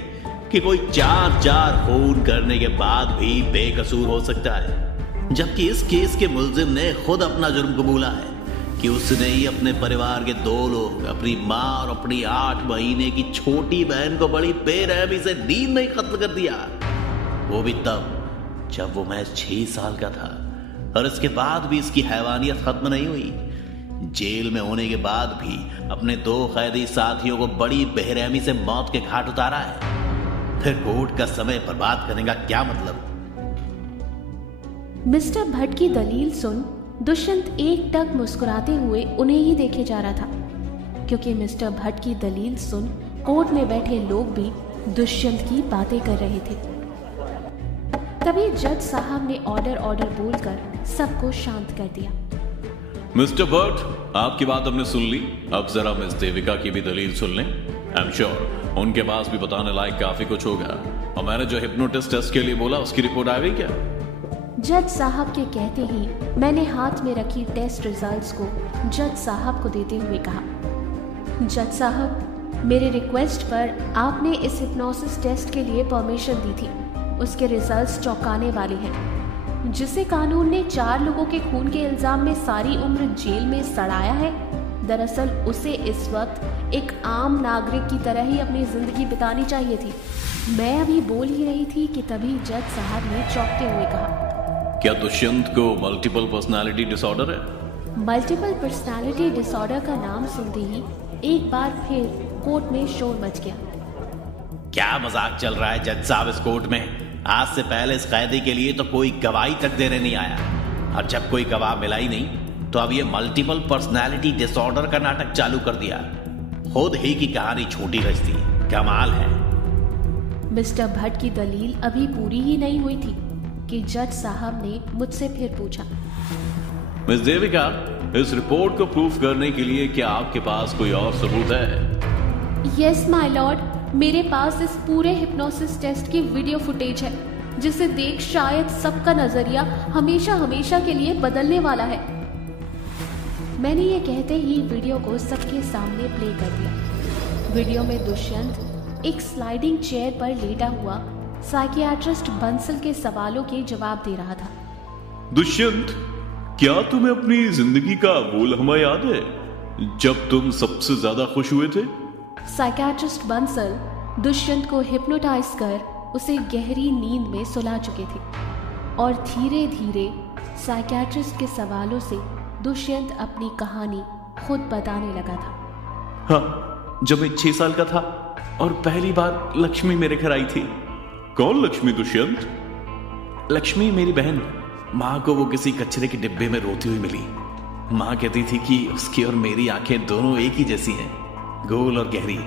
कि कोई 4 खून करने के बाद भी बेकसूर हो सकता है, जबकि इस केस के मुल्जिम ने खुद अपना जुर्म कबूला है कि उसने ही अपने परिवार के 2 लोग, अपनी माँ और अपनी 8 महीने की छोटी बहन को बड़ी बेरहमी से नींद में कत्ल कर दिया। वो भी तब जब वो महज 6 साल का था, और इसके बाद भी इसकी हैवानियत खत्म नहीं हुई। जेल में होने के बाद भी अपने 2 कैदी साथियों को बड़ी बेरहमी से मौत के घाट उतारा है। फिर कोर्ट का समय बर्बाद करने का क्या मतलब? मिस्टर भट्ट की दलील सुन दुष्यंत एकटक मुस्कुराते हुए उन्हें ही देखे जा रहा था, क्योंकि मिस्टर भट्ट की दलील सुन कोर्ट में बैठे लोग भी दुष्यंत की बातें कर रहे थे। तभी जज साहब ने ऑर्डर बोलकर सबको शांत कर दिया। मिस्टर भट्ट, आपकी बात हमने सुन ली, अब जरा मिस देविका की भी दलील सुन लें। आई एम श्योर उनके पास भी बताने लायक काफी कुछ होगा। और मैंने जो हिप्नोटिस्ट टेस्ट के लिए बोला, उसकी रिपोर्ट आ गई क्या? जज साहब के कहते ही मैंने हाथ में रखी टेस्ट रिजल्ट्स को जज साहब को देते हुए कहा, जज साहब, मेरे रिक्वेस्ट पर आपने इस हिप्नोसिस टेस्ट के लिए परमिशन दी थी। उसके रिजल्ट्स चौंकाने वाले हैं। जिसे कानून ने 4 लोगों के खून के इल्जाम में सारी उम्र जेल में सड़ाया है, दरअसल उसे इस वक्त एक आम नागरिक की तरह ही अपनी जिंदगी बितानी चाहिए थी। मैं अभी बोल ही रही थी कि तभी जज साहब ने चौंकते हुए कहा, क्या दुष्यंत को मल्टीपल पर्सनालिटी डिसऑर्डर है? मल्टीपल पर्सनालिटी डिसऑर्डर का नाम सुनते ही एक बार फिर कोर्ट में शोर मच गया। क्या मजाक चल रहा है जज साहब इस कोर्ट में? आज से पहले इस कैदी के लिए तो कोई गवाही तक देने नहीं आया, और जब कोई गवाह मिला ही नहीं तो अब ये मल्टीपल पर्सनालिटी डिसऑर्डर का नाटक चालू कर दिया। खुद ही की कहानी छोटी रच दी। कमाल है। मिस्टर भट्ट की दलील अभी पूरी ही नहीं हुई थी कि जज साहब ने मुझसे फिर पूछा, मिस देविका, इस रिपोर्ट को प्रूफ करने के लिए क्या आपके पास कोई और सबूत है? यस माय लॉर्ड, मेरे पास इस पूरे हिप्नोसिस टेस्ट की वीडियो फुटेज है, जिसे देख शायद सबका नजरिया हमेशा हमेशा के लिए बदलने वाला है। मैंने ये कहते ही वीडियो को सबके सामने प्ले कर दिया। वीडियो में दुष्यंत एक स्लाइडिंग चेयर पर लेटा हुआ साइकियाट्रिस्ट बंसल के सवालों के जवाब दे रहा था। दुष्यंत, क्या तुम्हें अपनी जिंदगी का वो लम्हा याद है जब तुम सबसे ज्यादा खुश हुए थे? साइकियाट्रिस्ट बंसल दुष्यंत को हिप्नोटाइज कर उसे गहरी नींद में सुला चुके थे, और धीरे धीरे साइकियाट्रिस्ट के सवालों से दुष्यंत अपनी कहानी खुद बताने लगा था। हाँ, जब मैं 6 साल का था और पहली बार लक्ष्मी मेरे घर आई थी। कौन लक्ष्मी दुष्यंत? लक्ष्मी मेरी बहन। माँ को वो किसी कचरे के डिब्बे में रोती हुई मिली। माँ कहती थी कि उसकी और मेरी आंखें दोनों एक ही जैसी हैं, गोल और गहरी,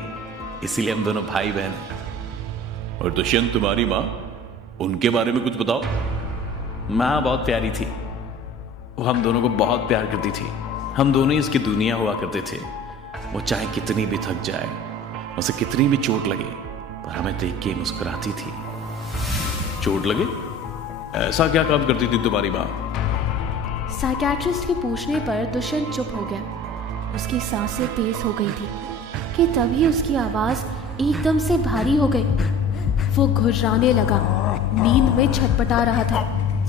इसीलिए हम दोनों भाई बहन हैं। और दुष्यंत, तुम्हारी माँ, उनके बारे में कुछ बताओ। माँ बहुत प्यारी थी। वो हम दोनों को बहुत प्यार करती थी। हम दोनों ही इसकी दुनिया हुआ करते थे। वो चाहे कितनी भी थक जाए, उसे कितनी भी चोट लगे, पर हमें देख के मुस्कुराती थी। चोट लगे? ऐसा क्या काम करती थी तुम्हारी माँ? साइकियाट्रिस्ट के पूछने पर दुष्यंत चुप हो गया। उसकी सांसें तेज हो गई थी कि तभी उसकी आवाज एकदम से भारी हो गई। वो घुर्राने लगा, नींद में छटपटा रहा था।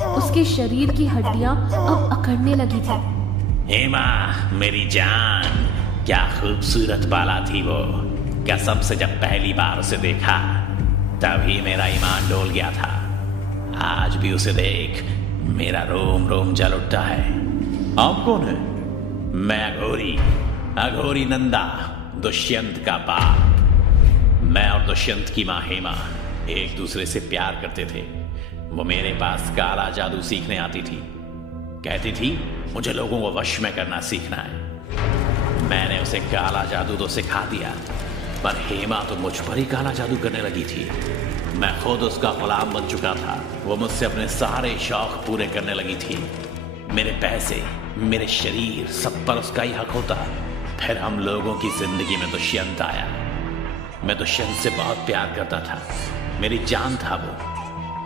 उसके शरीर की हड्डियां अब अकड़ने लगी थी। हेमा मेरी जान, क्या खूबसूरत बाला थी वो। कसम से जब पहली बार उसे देखा तभी मेरा ईमान डोल गया था। आज भी उसे देख मेरा रोम रोम जल उठता है। आप कौन है? मैं अघोरी नंदा, दुष्यंत का बाप। मैं और दुष्यंत की माँ हेमा एक दूसरे से प्यार करते थे। वो मेरे पास काला जादू सीखने आती थी। कहती थी मुझे लोगों को वश में करना सीखना है। मैंने उसे काला जादू तो सिखा दिया, पर हेमा तो मुझ पर ही काला जादू करने लगी थी। मैं खुद उसका गुलाम बन चुका था। वो मुझसे अपने सारे शौक पूरे करने लगी थी। मेरे पैसे, मेरे शरीर, सब पर उसका ही हक होता। फिर हम लोगों की जिंदगी में दुष्यंत आया। मैं दुष्यंत से बहुत प्यार करता था, मेरी जान था वो।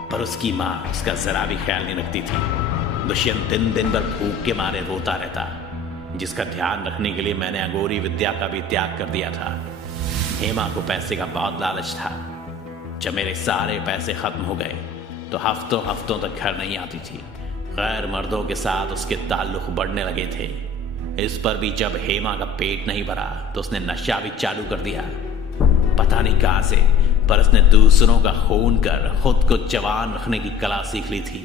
पर उसकी माँ उसका जरा भी ख्याल नहीं रखती थी। दुष्यंत दिन दिन भर भूख के मारे रोता रहता, जिसका ध्यान रखने के लिए मैंने अघोरी विद्या का भी त्याग कर दिया था। हेमा को पैसे का बहुत लालच था। जब मेरे सारे पैसे खत्म हो गए तो हफ्तों हफ्तों तक घर नहीं आती थी। गैर मर्दों के साथ उसके ताल्लुक बढ़ने लगे थे। इस पर भी जब हेमा का पेट नहीं भरा तो उसने नशा भी चालू कर दिया। पता नहीं कहां से, पर उसने दूसरों का खून कर खुद को जवान रखने की कला सीख ली थी।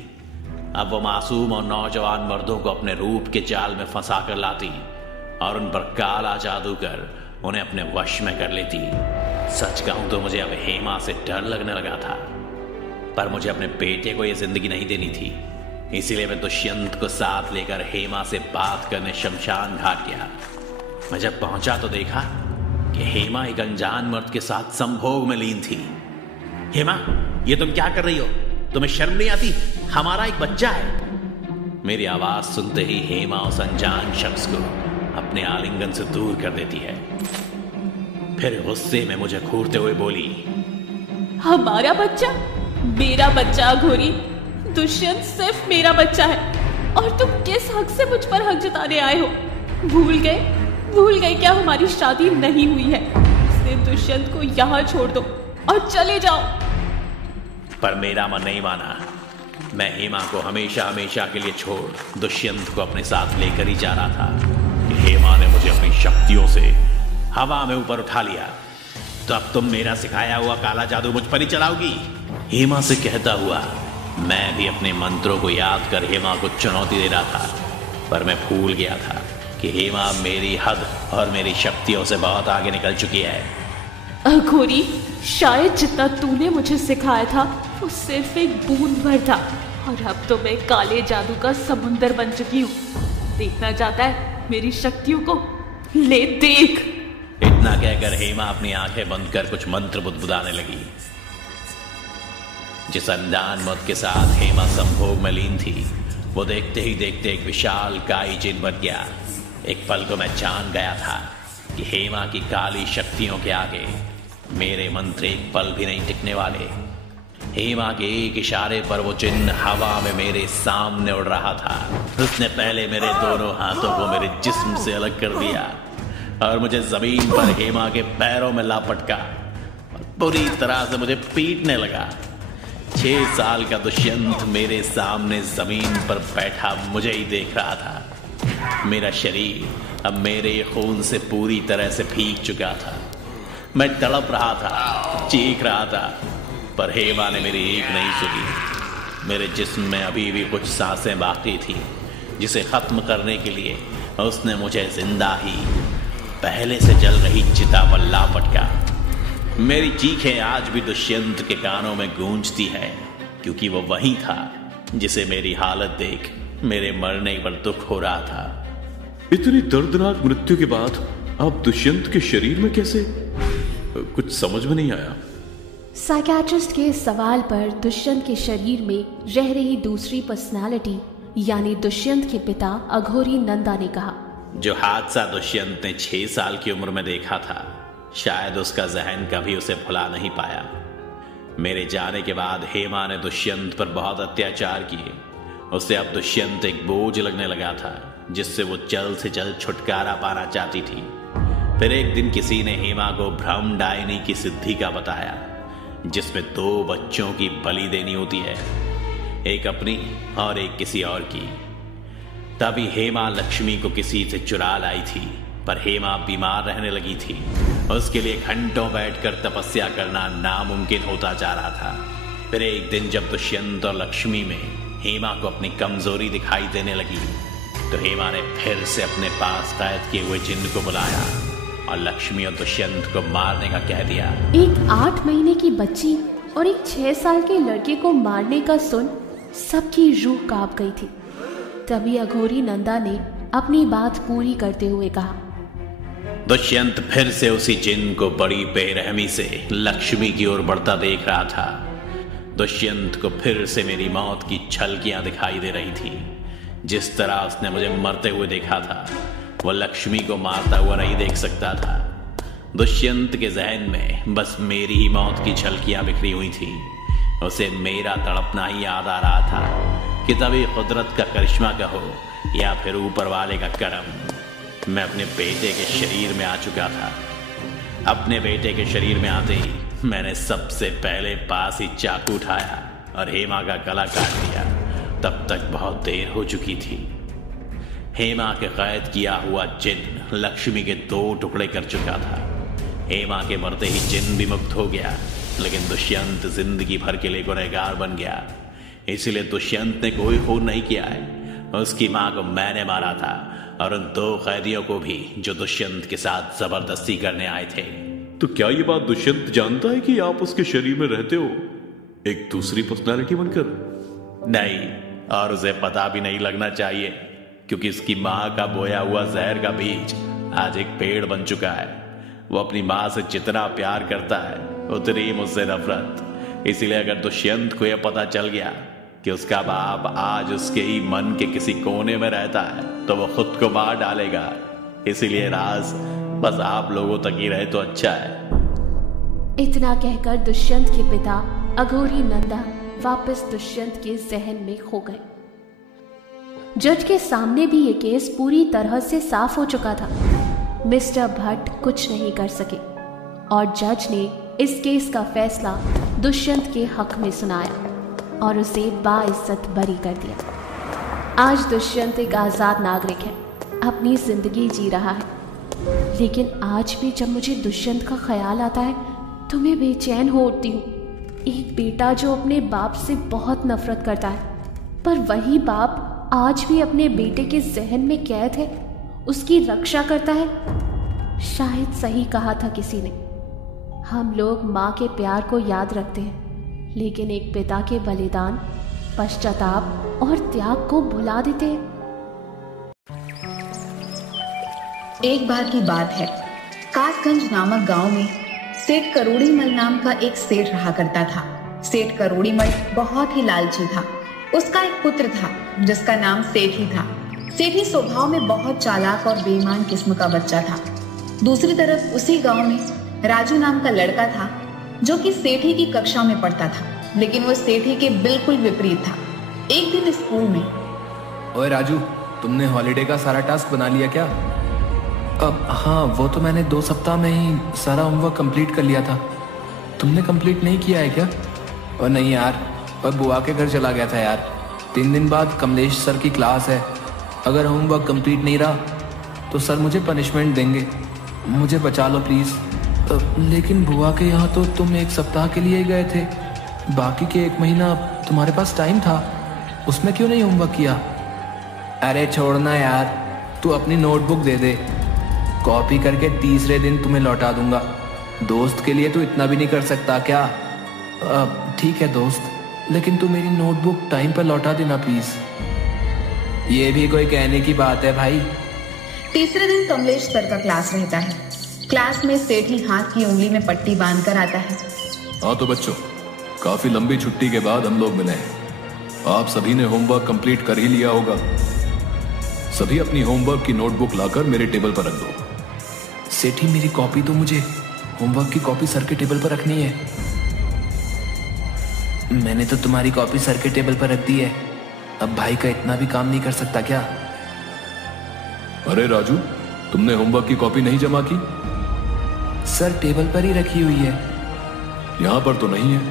अब वो मासूम और नौजवान मर्दों को अपने रूप के जाल में फंसा कर लाती और उन पर काला जादू कर उन्हें अपने वश में कर लेती। सच कहूं तो मुझे अब हेमा से डर लगने लगा था, पर मुझे अपने बेटे को यह जिंदगी नहीं देनी थी। इसीलिए मैं दुष्यंत को साथ लेकर हेमा से बात करने शमशान घाट गया। मैं जब पहुंचा तो देखा कि हेमा एक अनजान मर्द के साथ संभोग में लीन थी। हेमा, ये तुम क्या कर रही हो? तुम्हें शर्म नहीं आती? हमारा एक बच्चा है। मेरी आवाज सुनते ही हेमा उस अनजान शख्स को अपने आलिंगन से दूर कर देती है। फिर गुस्से में मुझे घूरते हुए बोली, हमारा बच्चा? मेरा बच्चा अघोरी? दुष्यंत सिर्फ मेरा बच्चा है और तुम किस हक से मुझ पर हक जताने आए हो? भूल गए क्या हमारी शादी नहीं हुई है? इसलिए दुष्यंत को यहाँ छोड़ दो और चले जाओ। पर मेरा मन नहीं माना। मैं हेमा को हमेशा हमेशा के लिए छोड़ दुष्यंत को अपने साथ लेकर ही जा रहा था कि हेमा ने मुझे अपनी शक्तियों से हवा में ऊपर उठा लिया। तो अब तुम मेरा सिखाया हुआ काला जादू मुझ पर ही चलाओगी? हेमा से कहता हुआ मैं भी अपने मंत्रों को याद कर हेमा को चुनौती दे रहा था, पर मैं भूल गया था कि हेमा मेरी हद और मेरी शक्तियों से बहुत आगे निकल चुकी है। अघोरी, शायद जितना तूने मुझे सिखाया था वो सिर्फ एक बूंद भर था और अब तो मैं काले जादू का समुंदर बन चुकी हूँ। देखना चाहता है मेरी शक्तियों को? ले देख। इतना कहकर हेमा अपनी आंखें बंद कर कुछ मंत्र बुदबुदाने लगी। जिस अनजान मर्द के साथ हेमा संभोग में लीन थी, वो देखते ही देखते एक विशाल काई जिन बन गया। एक पल को मैं जान गया था कि हेमा की काली शक्तियों के आगे मेरे मंत्र एक पल भी नहीं टिकने वाले। हेमा के एक इशारे पर वो जिन्न हवा में मेरे सामने उड़ रहा था। उसने पहले मेरे दोनों हाथों को मेरे जिस्म से अलग कर दिया और मुझे जमीन पर हेमा के पैरों में लापटका और पूरी तरह से मुझे पीटने लगा। 6 साल का दुष्यंत मेरे सामने जमीन पर बैठा मुझे ही देख रहा था। मेरा शरीर अब मेरे खून से पूरी तरह से भीग चुका था। मैं तड़प रहा था, चीख रहा था, पर हेमा ने मेरी एक नहीं सुनी। मेरे जिस्म में अभी भी कुछ सांसें बाकी थी, जिसे खत्म करने के लिए उसने मुझे जिंदा ही पहले से जल रही चिता पर लापटका। मेरी चीखें आज भी दुष्यंत के कानों में गूंजती है, क्योंकि वो वही था जिसे मेरी हालत देख मेरे मरने पर दुख हो रहा था। इतनी दर्दनाक मृत्यु के बाद आप दुष्यंत के शरीर में कैसे? कुछ समझ में नहीं आया। साइकियाट्रिस्ट के सवाल पर दुष्यंत के शरीर में रह रही दूसरी पर्सनालिटी यानी दुष्यंत के पिता अघोरी नंदा ने कहा, जो हादसा दुष्यंत ने 6 साल की उम्र में देखा था, शायद उसका जहन कभी उसे भुला नहीं पाया। मेरे जाने के बाद हेमा ने दुष्यंत पर बहुत अत्याचार किए। उसे अब दुष्यंत एक बोझ लगने लगा था, जिससे वो जल्द से जल्द छुटकारा पाना चाहती थी। फिर एक दिन किसी ने हेमा को भ्रम डायनी की सिद्धि का बताया, जिसमें 2 बच्चों की बलि देनी होती है, एक अपनी और एक किसी और की। तभी हेमा लक्ष्मी को किसी से चुरा लाई थी, पर हेमा बीमार रहने लगी थी। उसके लिए घंटों बैठकर तपस्या करना नामुमकिन होता जा रहा था। फिर एक दिन जब दुष्यंत और लक्ष्मी में हेमा को अपनी कमजोरी दिखाई देने लगी, तो हेमा ने फिर से अपने पास कैद किए हुए जिन्न को बुलाया और लक्ष्मी और दुष्यंत को मारने का कह दिया। एक 8 महीने की बच्ची और एक 6 साल के लड़के को मारने का सुन सबकी रूह कांप गई थी। तभी अघोरी नंदा ने अपनी बात पूरी करते हुए कहा, दुष्यंत फिर से उसी जिन्न को बड़ी बेरहमी से लक्ष्मी की ओर बढ़ता देख रहा था। दुष्यंत को फिर से मेरी मौत की झलकियां दिखाई दे रही थी। जिस तरह उसने मुझे मरते हुए देखा था, वो लक्ष्मी को मारता हुआ नहीं देख सकता था। दुष्यंत के जहन में बस मेरी ही मौत की झलकियां बिखरी हुई थी। उसे मेरा तड़पना ही याद आ रहा था कि तभी कुदरत का करिश्मा कहो या फिर ऊपर वाले का करम, मैं अपने बेटे के शरीर में आ चुका था। अपने बेटे के शरीर में आते ही मैंने सबसे पहले पास ही चाकू उठाया और हेमा का गला काट दिया। तब तक बहुत देर हो चुकी थी। हेमा के कैद किया हुआ जिन्न लक्ष्मी के 2 टुकड़े कर चुका था। हेमा के मरते ही जिन्न भी मुक्त हो गया, लेकिन दुष्यंत जिंदगी भर के लिए गुनहगार बन गया। इसलिए दुष्यंत ने कोई खून नहीं किया है। उसकी मां को मैंने मारा था और उन 2 कैदियों को भी जो दुष्यंत के साथ जबरदस्ती करने आए थे। तो क्या ये बात दुष्यंत जानता है कि आप उसके शरीर में रहते हो, एक दूसरी पर्सनालिटी बनकर? नहीं, और उसे पता भी नहीं लगना चाहिए, क्योंकि इसकी मां का बोया हुआ जहर का बीज आज एक पेड़ बन चुका है। वो अपनी मां से जितना प्यार करता है उतनी मुझसे नफरत। इसीलिए अगर दुष्यंत को यह पता चल गया कि उसका बाप आज उसके ही मन के किसी कोने में रहता है तो वो खुद को मार डालेगा। इसीलिए राज बस आप लोगों तक ही रहे तो अच्छा है। इतना कहकर दुष्यंत के पिता अघोरी नंदा वापस दुष्यंत के जहन में खो गए। जज के सामने भी ये केस पूरी तरह से साफ हो चुका था। मिस्टर भट्ट कुछ नहीं कर सके और जज ने इस केस का फैसला दुष्यंत के हक में सुनाया और उसे बाइज्जत बरी कर दिया। आज दुष्यंत एक आजाद नागरिक है, अपनी जिंदगी जी रहा है। लेकिन आज भी जब मुझे दुष्यंत का ख्याल आता है तो मैं बेचैन हो उठती हूँ। एक बेटा जो अपने बाप से बहुत नफरत करता है, पर वही बाप आज भी अपने बेटे के जहन में कैद है, उसकी रक्षा करता है। शायद सही कहा था किसी ने, हम लोग माँ के प्यार को याद रखते हैं, लेकिन एक पिता के बलिदान, पश्चाताप और त्याग को भुला देते हैं। एक बार की बात है, कासगंज नामक गांव में सेठ करोड़ीमल नाम का एक सेठ रहा करता था। सेठ करोड़ीमल बहुत ही लालची था। उसका एक पुत्र था जिसका नाम सेठी था। सेठी स्वभाव में बहुत चालाक और बेईमान किस्म का बच्चा था। दूसरी तरफ उसी गांव में राजू नाम का लड़का था जो कि सेठी की कक्षा में पढ़ता था, लेकिन वो सेठी के बिल्कुल विपरीत था। एक दिन स्कूल में, ओए राजू, तुमने हॉलिडे का सारा टास्क बना लिया क्या? अब हाँ, वो तो मैंने 2 सप्ताह में ही सारा होमवर्क कंप्लीट कर लिया था। तुमने कंप्लीट नहीं किया है क्या? और नहीं यार, और बुआ के घर चला गया था यार। 3 दिन बाद कमलेश सर की क्लास है। अगर होमवर्क कंप्लीट नहीं रहा तो सर मुझे पनिशमेंट देंगे। मुझे बचा लो प्लीज़। लेकिन बुआ के यहाँ तो तुम 1 सप्ताह के लिए गए थे, बाकी के 1 महीना तुम्हारे पास टाइम था, उसमें क्यों नहीं होमवर्क किया? अरे छोड़ना यार, तू अपनी नोटबुक दे दे, कॉपी करके तीसरे दिन तुम्हें लौटा दूंगा। दोस्त के लिए तू इतना भी नहीं कर सकता क्या? ठीक है दोस्त, लेकिन तू मेरी नोटबुक टाइम पर लौटा देना प्लीज। ये भी कोई कहने की बात है भाई। तीसरे दिन कमलेश सर का क्लास रहता है। क्लास में सेठी हाथ की उंगली में पट्टी बांधकर आता है। हाँ तो बच्चों, काफी लंबी छुट्टी के बाद हम लोग मिले हैं। आप सभी ने होमवर्क कंप्लीट कर ही लिया होगा। सभी अपनी होमवर्क की नोटबुक लाकर मेरे टेबल पर रख दो। सेठी मेरी कॉपी तो, मुझे होमवर्क की कॉपी सर के टेबल पर रखनी है। मैंने तो तुम्हारी कॉपी सर के टेबल पर रख दी है, अब भाई का इतना भी काम नहीं कर सकता क्या? अरे राजू, तुमने होमवर्क की कॉपी नहीं जमा की? सर टेबल पर ही रखी हुई है। यहाँ पर तो नहीं है।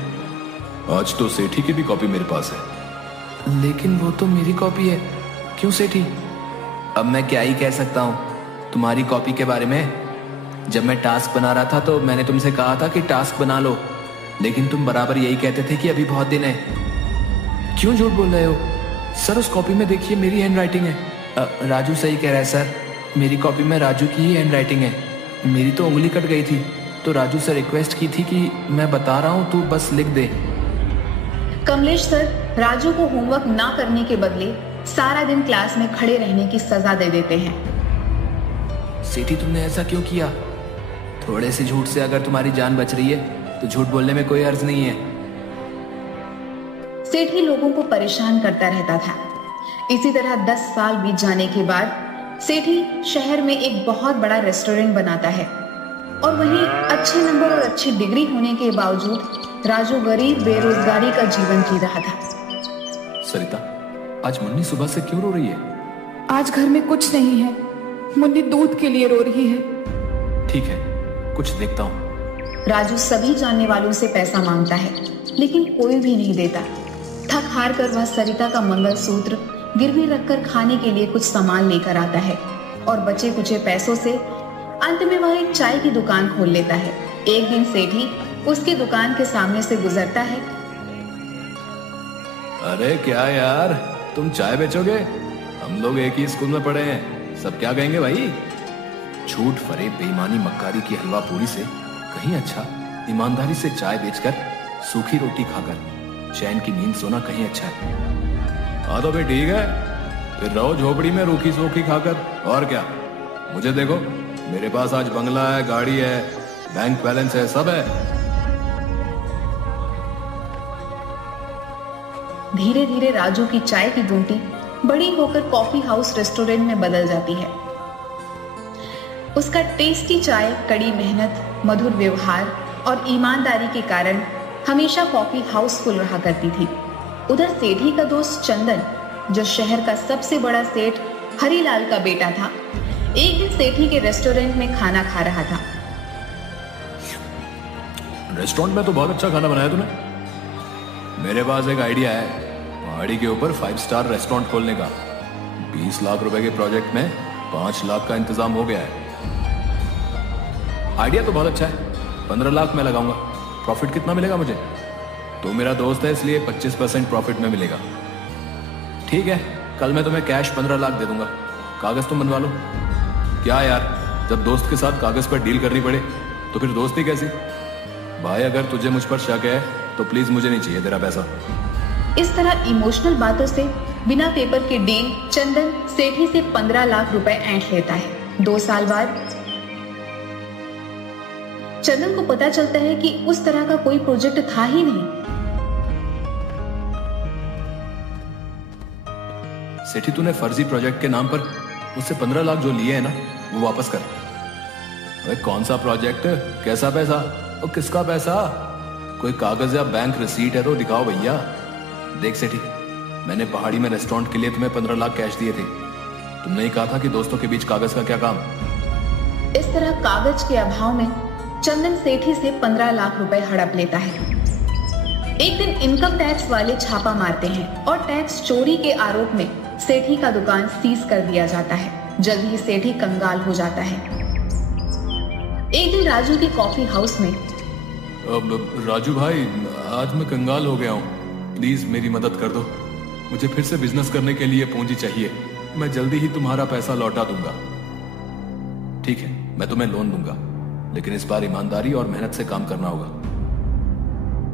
आज तो सेठी की भी कॉपी मेरे पास है। लेकिन वो तो मेरी कॉपी है। क्यों सेठी? अब मैं क्या ही कह सकता हूँ तुम्हारी कॉपी के बारे में। जब मैं टास्क बना रहा था तो मैंने तुमसे कहा था कि टास्क बना लो, लेकिन तुम बराबर यही कहते थे कि अभी बहुत दिन है। क्यों झूठ बोल रहे हो? सर उस कॉपी में देखिए, मेरी हैंड राइटिंग है। राजू सही कह रहा है सर, मेरी कॉपी में राजू की ही हैंड राइटिंग है। मेरी तो उंगली कट गई थी, तो राजू से रिक्वेस्ट की थी कि मैं बता रहा हूँ, तू बस लिख दे। कमलेश सर राजू को होमवर्क ना करने के बदले सारा दिन क्लास में खड़े रहने की सजा दे देते हैं। सेठी तुमने ऐसा क्यों किया? थोड़े से झूठ से अगर तुम्हारी जान बच रही है तो झूठ बोलने में कोई अर्ज नहीं है। सेठी लोगों को परेशान करता रहता था। इसी तरह 10 साल बीत जाने के बाद सेठी शहर में एक बहुत बड़ा रेस्टोरेंट बनाता है और वहीं अच्छे नंबर और अच्छी डिग्री होने के बावजूद राजू गरीब बेरोजगारी का जीवन जी रहा था। सरिता, आज मुन्नी सुबह से क्यों रो रही है? आज घर में कुछ नहीं है, मुन्नी दूध के लिए रो रही है। ठीक है, कुछ देखता हूँ। राजू सभी जानने वालों से पैसा मांगता है, लेकिन कोई भी नहीं देता। थक हार कर वह सरिता का मंगलसूत्र गिरवी रखकर खाने के लिए कुछ सामान लेकर आता है और बचे कुचे पैसों से अंत में वह एक चाय की दुकान खोल लेता है। एक दिन सेठी उसकी दुकान के सामने से गुजरता है। अरे क्या यार, तुम चाय बेचोगे? हम लोग एक ही स्कूल में पढ़े हैं, सब क्या कहेंगे भाई? झूठ, फरेब, बेईमानी, मक्कारी की हलवा पूरी से कहीं अच्छा ईमानदारी से चाय बेचकर सूखी रोटी खाकर चैन की नींद सोना कहीं अच्छा है। हाँ तो भाई ठीक है, फिर रहो झोपड़ी में रूखी सूखी खाकर, और क्या। मुझे देखो, मेरे पास आज बंगला है, गाड़ी है, बैंक बैलेंस है, सब है। धीरे धीरे राजू की चाय की गुमटी बड़ी होकर कॉफी हाउस रेस्टोरेंट में बदल जाती है। उसका टेस्टी चाय, कड़ी मेहनत, मधुर व्यवहार और ईमानदारी के कारण हमेशा कॉफी हाउसफुल रहा करती थी। उधर सेठी का दोस्त चंदन, जो शहर का सबसे बड़ा सेठ हरिलाल का बेटा था, एक दिन सेठी के रेस्टोरेंट में खाना खा रहा था। रेस्टोरेंट में तो बहुत अच्छा खाना बनाया तूने। मेरे पास एक आइडिया है, पहाड़ी के ऊपर 5 स्टार रेस्टोरेंट खोलने का। 20 लाख रुपए के प्रोजेक्ट में 5 लाख का इंतजाम हो गया है। आइडिया तो बहुत अच्छा है, 15 लाख में लगाऊंगा। प्रॉफिट कितना मिलेगा मुझे? तो मेरा दोस्त है इसलिए 25% प्रॉफिट में मिलेगा। ठीक है, कल मैं तुम्हें कैश 15 लाख दे दूंगा, कागज तुम बनवा लो। क्या यार, जब दोस्त के साथ कागज पर डील करनी पड़े तो फिर दोस्ती कैसी? भाई अगर तुझे मुझ पर शक है तो प्लीज मुझे नहीं चाहिए तेरा पैसा। इस तरह इमोशनल बातों से बिना पेपर के डील चंदन सेठी से 15 लाख रुपए ऐंठ लेता है। 2 साल बाद चंदन को पता चलता है कि उस तरह का कोई प्रोजेक्ट था ही नहीं। सेठी, तूने फर्जी प्रोजेक्ट के नाम पर उससे 15 लाख जो लिए हैं ना, वो वापस कर। अरे कौन सा प्रोजेक्ट, कैसा पैसा और किसका पैसा? कोई कागज या बैंक रिसीट है तो दिखाओ भैया। देख सेठी, मैंने पहाड़ी में रेस्टोरेंट के लिए तुम्हें 15 लाख कैश दिए थे। तुमने ही कहा था कि दोस्तों के बीच कागज का क्या काम। इस तरह कागज के अभाव में चंदन सेठी से 15 लाख रुपए हड़प लेता है। एक दिन इनकम टैक्स वाले छापा मारते हैं और टैक्स चोरी के आरोप में सेठी का दुकान सीज कर दिया जाता है। जल्द ही सेठी कंगाल हो जाता है। एक दिन राजू के कॉफी हाउस में, राजू भाई, आज मैं कंगाल हो गया हूँ, प्लीज मेरी मदद कर दो। मुझे फिर से बिजनेस करने के लिए पूंजी चाहिए। मैं जल्दी ही तुम्हारा पैसा लौटा दूंगा। ठीक है, मैं तुम्हें लोन दूंगा, लेकिन इस बार ईमानदारी और मेहनत से काम करना होगा।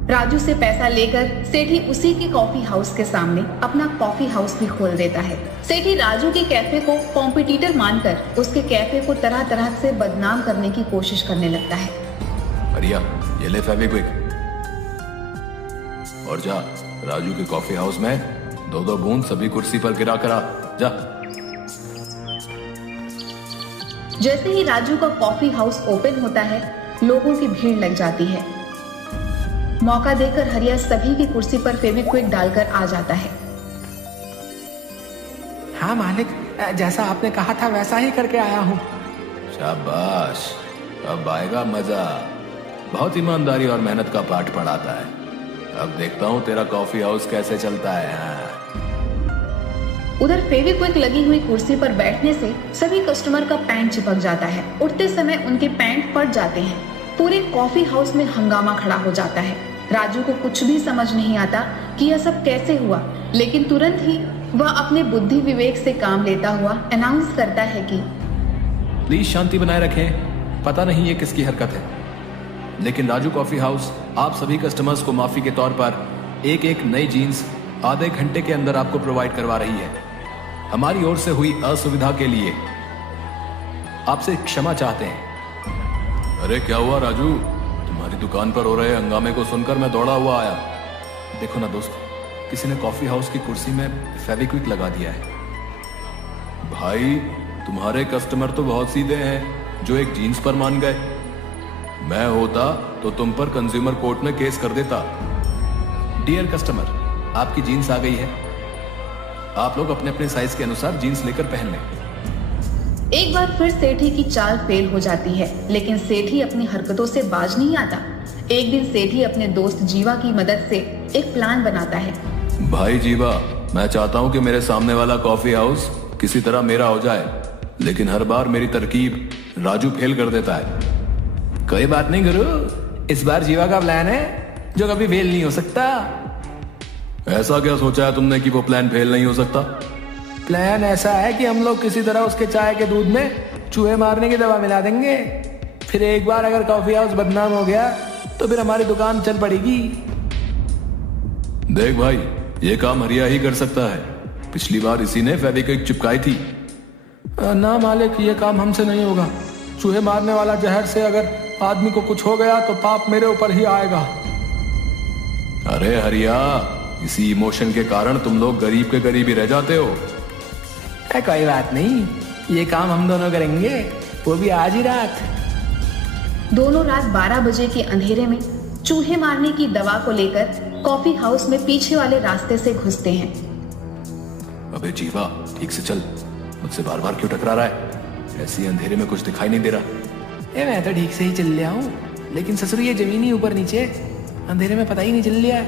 राजू से पैसा लेकर सेठी उसी के कॉफी हाउस के सामने अपना कॉफी हाउस भी खोल देता है। सेठी राजू के कैफे को कॉम्पिटिटर मानकर उसके कैफे को तरह तरह से बदनाम करने की कोशिश करने लगता है। अरिया, ये ले फेविक्विक और जा राजू के कॉफी हाउस में 2-2 बूंद सभी कुर्सी पर गिरा करा जा। जैसे ही राजू का कॉफी हाउस ओपन होता है, लोगों की भीड़ लग जाती है। मौका देकर हरिया सभी की कुर्सी पर फेविक्विक डालकर आ जाता है। हाँ मालिक, जैसा आपने कहा था वैसा ही करके आया हूँ। शाबाश, अब आएगा मजा। बहुत ईमानदारी और मेहनत का पाठ पढ़ाता है। अब देखता हूँ तेरा कॉफी हाउस कैसे चलता है। उधर फेविक्विक लगी हुई कुर्सी पर बैठने से सभी कस्टमर का पैंट चिपक जाता है। उठते समय उनके पैंट फट जाते हैं। पूरे कॉफी हाउस में हंगामा खड़ा हो जाता है। राजू को कुछ भी समझ नहीं आता कि यह सब कैसे हुआ, लेकिन तुरंत ही वह अपने बुद्धि विवेक से काम लेता हुआ अनाउंस करता है कि प्लीज शांति बनाए रखें, पता नहीं ये किसकी हरकत है, लेकिन राजू कॉफी हाउस आप सभी कस्टमर्स को माफी के तौर पर एक नई जीन्स आधे घंटे के अंदर आपको प्रोवाइड करवा रही है। हमारी ओर से हुई असुविधा के लिए आपसे क्षमा चाहते हैं। अरे क्या हुआ राजू, तुम्हारी दुकान पर हो रहे हंगामे को सुनकर मैं दौड़ा हुआ आया। देखो ना दोस्त, किसी ने कॉफी हाउस की कुर्सी में फेविक्विक लगा दिया है। भाई तुम्हारे कस्टमर तो बहुत सीधे हैं जो एक जीन्स पर मान गए। मैं होता तो तुम पर कंज्यूमर कोर्ट में केस कर देता। डियर कस्टमर, आपकी जीन्स आ गई है। आप लोग अपने अपने साइज के अनुसार जीन्स लेकर पहन लें। एक बार फिर सेठी की चाल फेल हो जाती है, लेकिन सेठी अपनी हरकतों से बाज नहीं आता। एक दिन सेठी अपने दोस्त जीवा की मदद से एक प्लान बनाता है। भाई जीवा, मैं चाहता हूँ कि मेरे सामने वाला कॉफी हाउस किसी तरह मेरा हो जाए, लेकिन हर बार मेरी तरकीब राजू फेल कर देता है। कोई बात नहीं गुरु, इस बार जीवा का प्लान है जो कभी फेल नहीं हो सकता। ऐसा क्या सोचा है तुमने कि वो प्लान फेल नहीं हो सकता? प्लान ऐसा है कि हम लोग किसी तरह उसके चाय के दूध में चूहे मारने की दवा मिला देंगे। फिर एक बार अगर कॉफी हाउस बदनाम हो गया तो फिर हमारी दुकान चल पड़ेगी। देख भाई, ये काम हरिया ही कर सकता है। पिछली बार इसी ने फेविक्विक चिपकाई थी। ना मालिक, ये काम हमसे नहीं होगा। चूहे मारने वाला जहर से अगर आदमी को कुछ हो गया तो पाप मेरे ऊपर ही आएगा। अरे हरिया, इसी इमोशन के कारण तुम लोग गरीब के गरीब ही रह जाते हो। कोई बात नहीं, ये काम हम दोनों करेंगे, वो भी आज ही रात। दोनों रात 12 बजे के अंधेरे में चूहे मारने की दवा को लेकर कॉफी हाउस में पीछे वाले रास्ते से घुसते हैं। अबे जीवा, ठीक से चल, मुझसे बार बार क्यों टकरा रहा है? ऐसी अंधेरे में कुछ दिखाई नहीं दे रहा। मैं तो ठीक से ही चल लिया हूँ, लेकिन ससुर ये जमीनी ऊपर नीचे अंधेरे में पता ही नहीं चल लिया।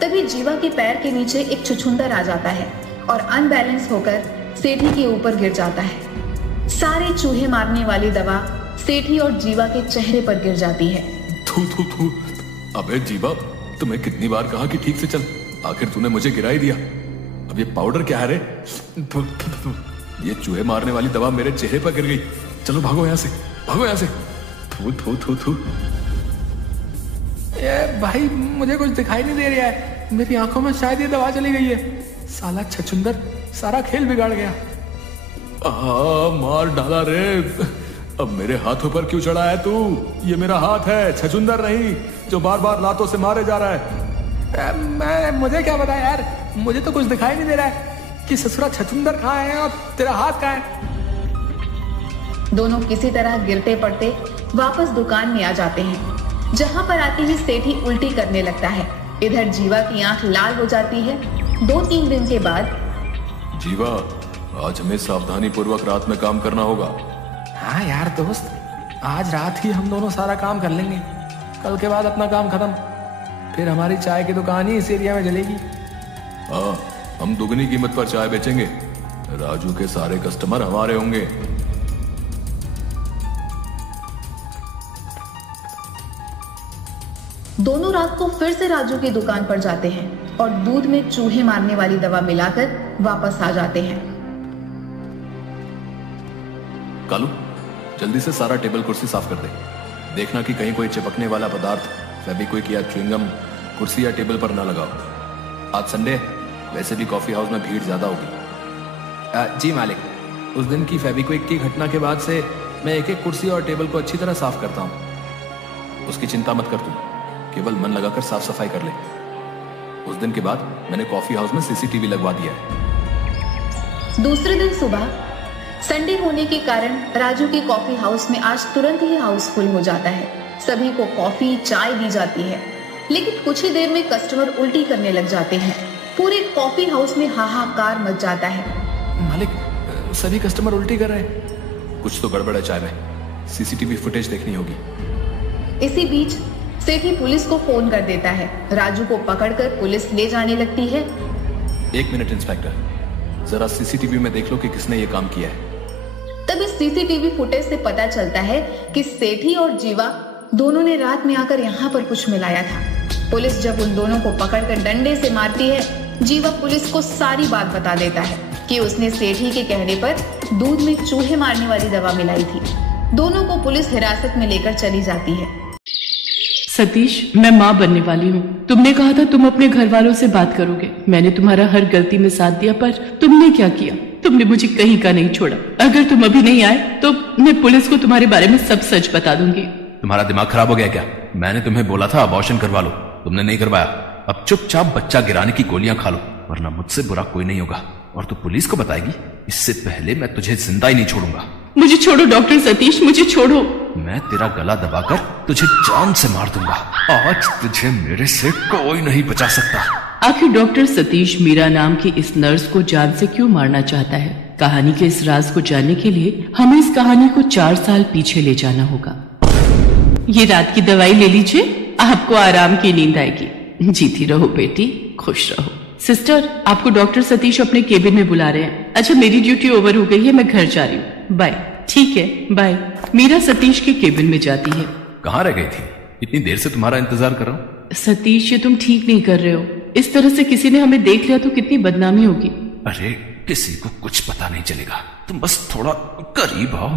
तभी जीवा के पैर के नीचे एक छुछुंदर आ जाता है और अनबैलेंस होकर सेठी के ऊपर गिर जाता है। सारे चूहे मारने वाली दवा सेठी और जीवा के चेहरे पर गिर जाती है। थू थू थू। अबे जीवा, तुम्हें कितनी बार कहा कि ठीक से चल, आखिर तूने मुझे गिरा ही दिया। अब ये पाउडर क्या है रे? थू थू थू। ये चूहे मारने वाली दवा मेरे चेहरे पर गिर गई। चलो भागो यहाँ से, भागो यहाँ से। थू थू थू थू। भाई, मुझे कुछ दिखाई नहीं दे रहा है। मेरी आंखों में शायद ये दवा चली गई है। साला छछुंदर सारा खेल बिगाड़ गया। मार डाला रे। अब मेरे हाथों पर क्यों चढ़ा है तू? ये मेरा हाथ है, छछुंदर नहीं, जो बार बार लातों से मारे जा रहा है। मुझे क्या पता यार, मुझे तो कुछ दिखाई नहीं दे रहा है कि ससुरा छछुंदर कहाँ है और तेरा हाथ कहाँ है। दोनों किसी तरह गिरते पड़ते वापस दुकान में आ जाते हैं, जहाँ पर आते ही सेठी उल्टी करने लगता है। इधर जीवा की आंख लाल हो जाती है। 2-3 दिन के बाद, जीवा, आज हमें सावधानी पूर्वक रात में काम करना होगा। हाँ यार दोस्त, आज रात ही हम दोनों सारा काम कर लेंगे। कल के बाद अपना काम खत्म, फिर हमारी चाय की दुकान ही इस एरिया में चलेगी। हाँ, हम दुगनी कीमत पर चाय बेचेंगे। राजू के सारे कस्टमर हमारे होंगे। दोनों रात को फिर से राजू की दुकान पर जाते हैं और दूध में चूहे मारने वाली दवा मिलाकर वापस आ जाते हैं। कालू, जल्दी से सारा टेबल कुर्सी साफ कर दे। देखना कि कहीं कोई चिपकने वाला पदार्थ फेविक्विक या च्युइंगम कुर्सी या टेबल पर ना लगाओ। आज संडे, वैसे भी कॉफी हाउस में भीड़ ज्यादा होगी। जी मालिक, उस दिन की फेविक्विक की घटना के बाद से मैं एक एक कुर्सी और टेबल को अच्छी तरह साफ करता हूँ। उसकी चिंता मत कर, तू केवल मन लगाकर साफ सफाई कर ले। उस दिन के बाद मैंने कॉफी हाउस में सीसीटीवी लगवा दिया है। दूसरे दिन सुबह, संडे होने के कारण राजू के कॉफी हाउस में आज तुरंत ही हाउसफुल हो जाता है। सभी को कॉफी चाय दी जाती है, लेकिन कुछ ही देर में कस्टमर उल्टी करने लग जाते हैं। पूरे कॉफी हाउस में हाहाकार मच जाता है। मालिक, सभी कस्टमर उल्टी कर रहे हैं। कुछ तो गड़बड़ है चाय में। सीसीटीवी फुटेज देखनी होगी। इसी बीच सेठी पुलिस को फोन कर देता है। राजू को पकड़कर पुलिस ले जाने लगती है। 1 मिनट इंस्पेक्टर, जरा सीसीटीवी में देख लो कि किसने ये काम किया है। तभी सीसीटीवी फुटेज से पता चलता है कि सेठी और जीवा दोनों ने रात में आकर यहाँ पर कुछ मिलाया था। पुलिस जब उन दोनों को पकड़कर डंडे से मारती है, जीवा पुलिस को सारी बात बता देता है कि उसने सेठी के कहने पर दूध में चूहे मारने वाली दवा मिलाई थी। दोनों को पुलिस हिरासत में लेकर चली जाती है। सतीश, मैं माँ बनने वाली हूँ। तुमने कहा था तुम अपने घर वालों से बात करोगे। मैंने तुम्हारा हर गलती में साथ दिया, पर तुमने क्या किया? तुमने मुझे कहीं का नहीं छोड़ा। अगर तुम अभी नहीं आए तो मैं पुलिस को तुम्हारे बारे में सब सच बता दूंगी। तुम्हारा दिमाग खराब हो गया क्या? मैंने तुम्हें बोला था अबॉर्शन करवा लो, तुमने नहीं करवाया। अब चुपचाप बच्चा गिराने की गोलियां खा लो, वरना मुझसे बुरा कोई नहीं होगा। और तू पुलिस को बताएगी, इससे पहले मैं तुझे जिंदा ही नहीं छोड़ूंगा। मुझे छोड़ो डॉक्टर सतीश, मुझे छोड़ो। मैं तेरा गला दबाकर तुझे जान से मार दूंगा। आज तुझे मेरे से कोई नहीं बचा सकता। आखिर डॉक्टर सतीश मीरा नाम की इस नर्स को जान से क्यों मारना चाहता है? कहानी के इस राज को जानने के लिए हमें इस कहानी को 4 साल पीछे ले जाना होगा। ये रात की दवाई ले लीजिए, आपको आराम की नींद आएगी। जीती रहो बेटी, खुश रहो। सिस्टर, आपको डॉक्टर सतीश अपने केबिन में बुला रहे हैं। अच्छा, मेरी ड्यूटी ओवर हो गई है, मैं घर जा रही हूँ, बाय। ठीक है, बाय। मीरा सतीश के केबिन में जाती है। कहाँ रह गई थी? इतनी देर से तुम्हारा इंतजार कर रहा हूँ। सतीश, ये तुम ठीक नहीं कर रहे हो। इस तरह से किसी ने हमें देख लिया तो कितनी बदनामी होगी। अरे किसी को कुछ पता नहीं चलेगा, तुम बस थोड़ा करीब आओ।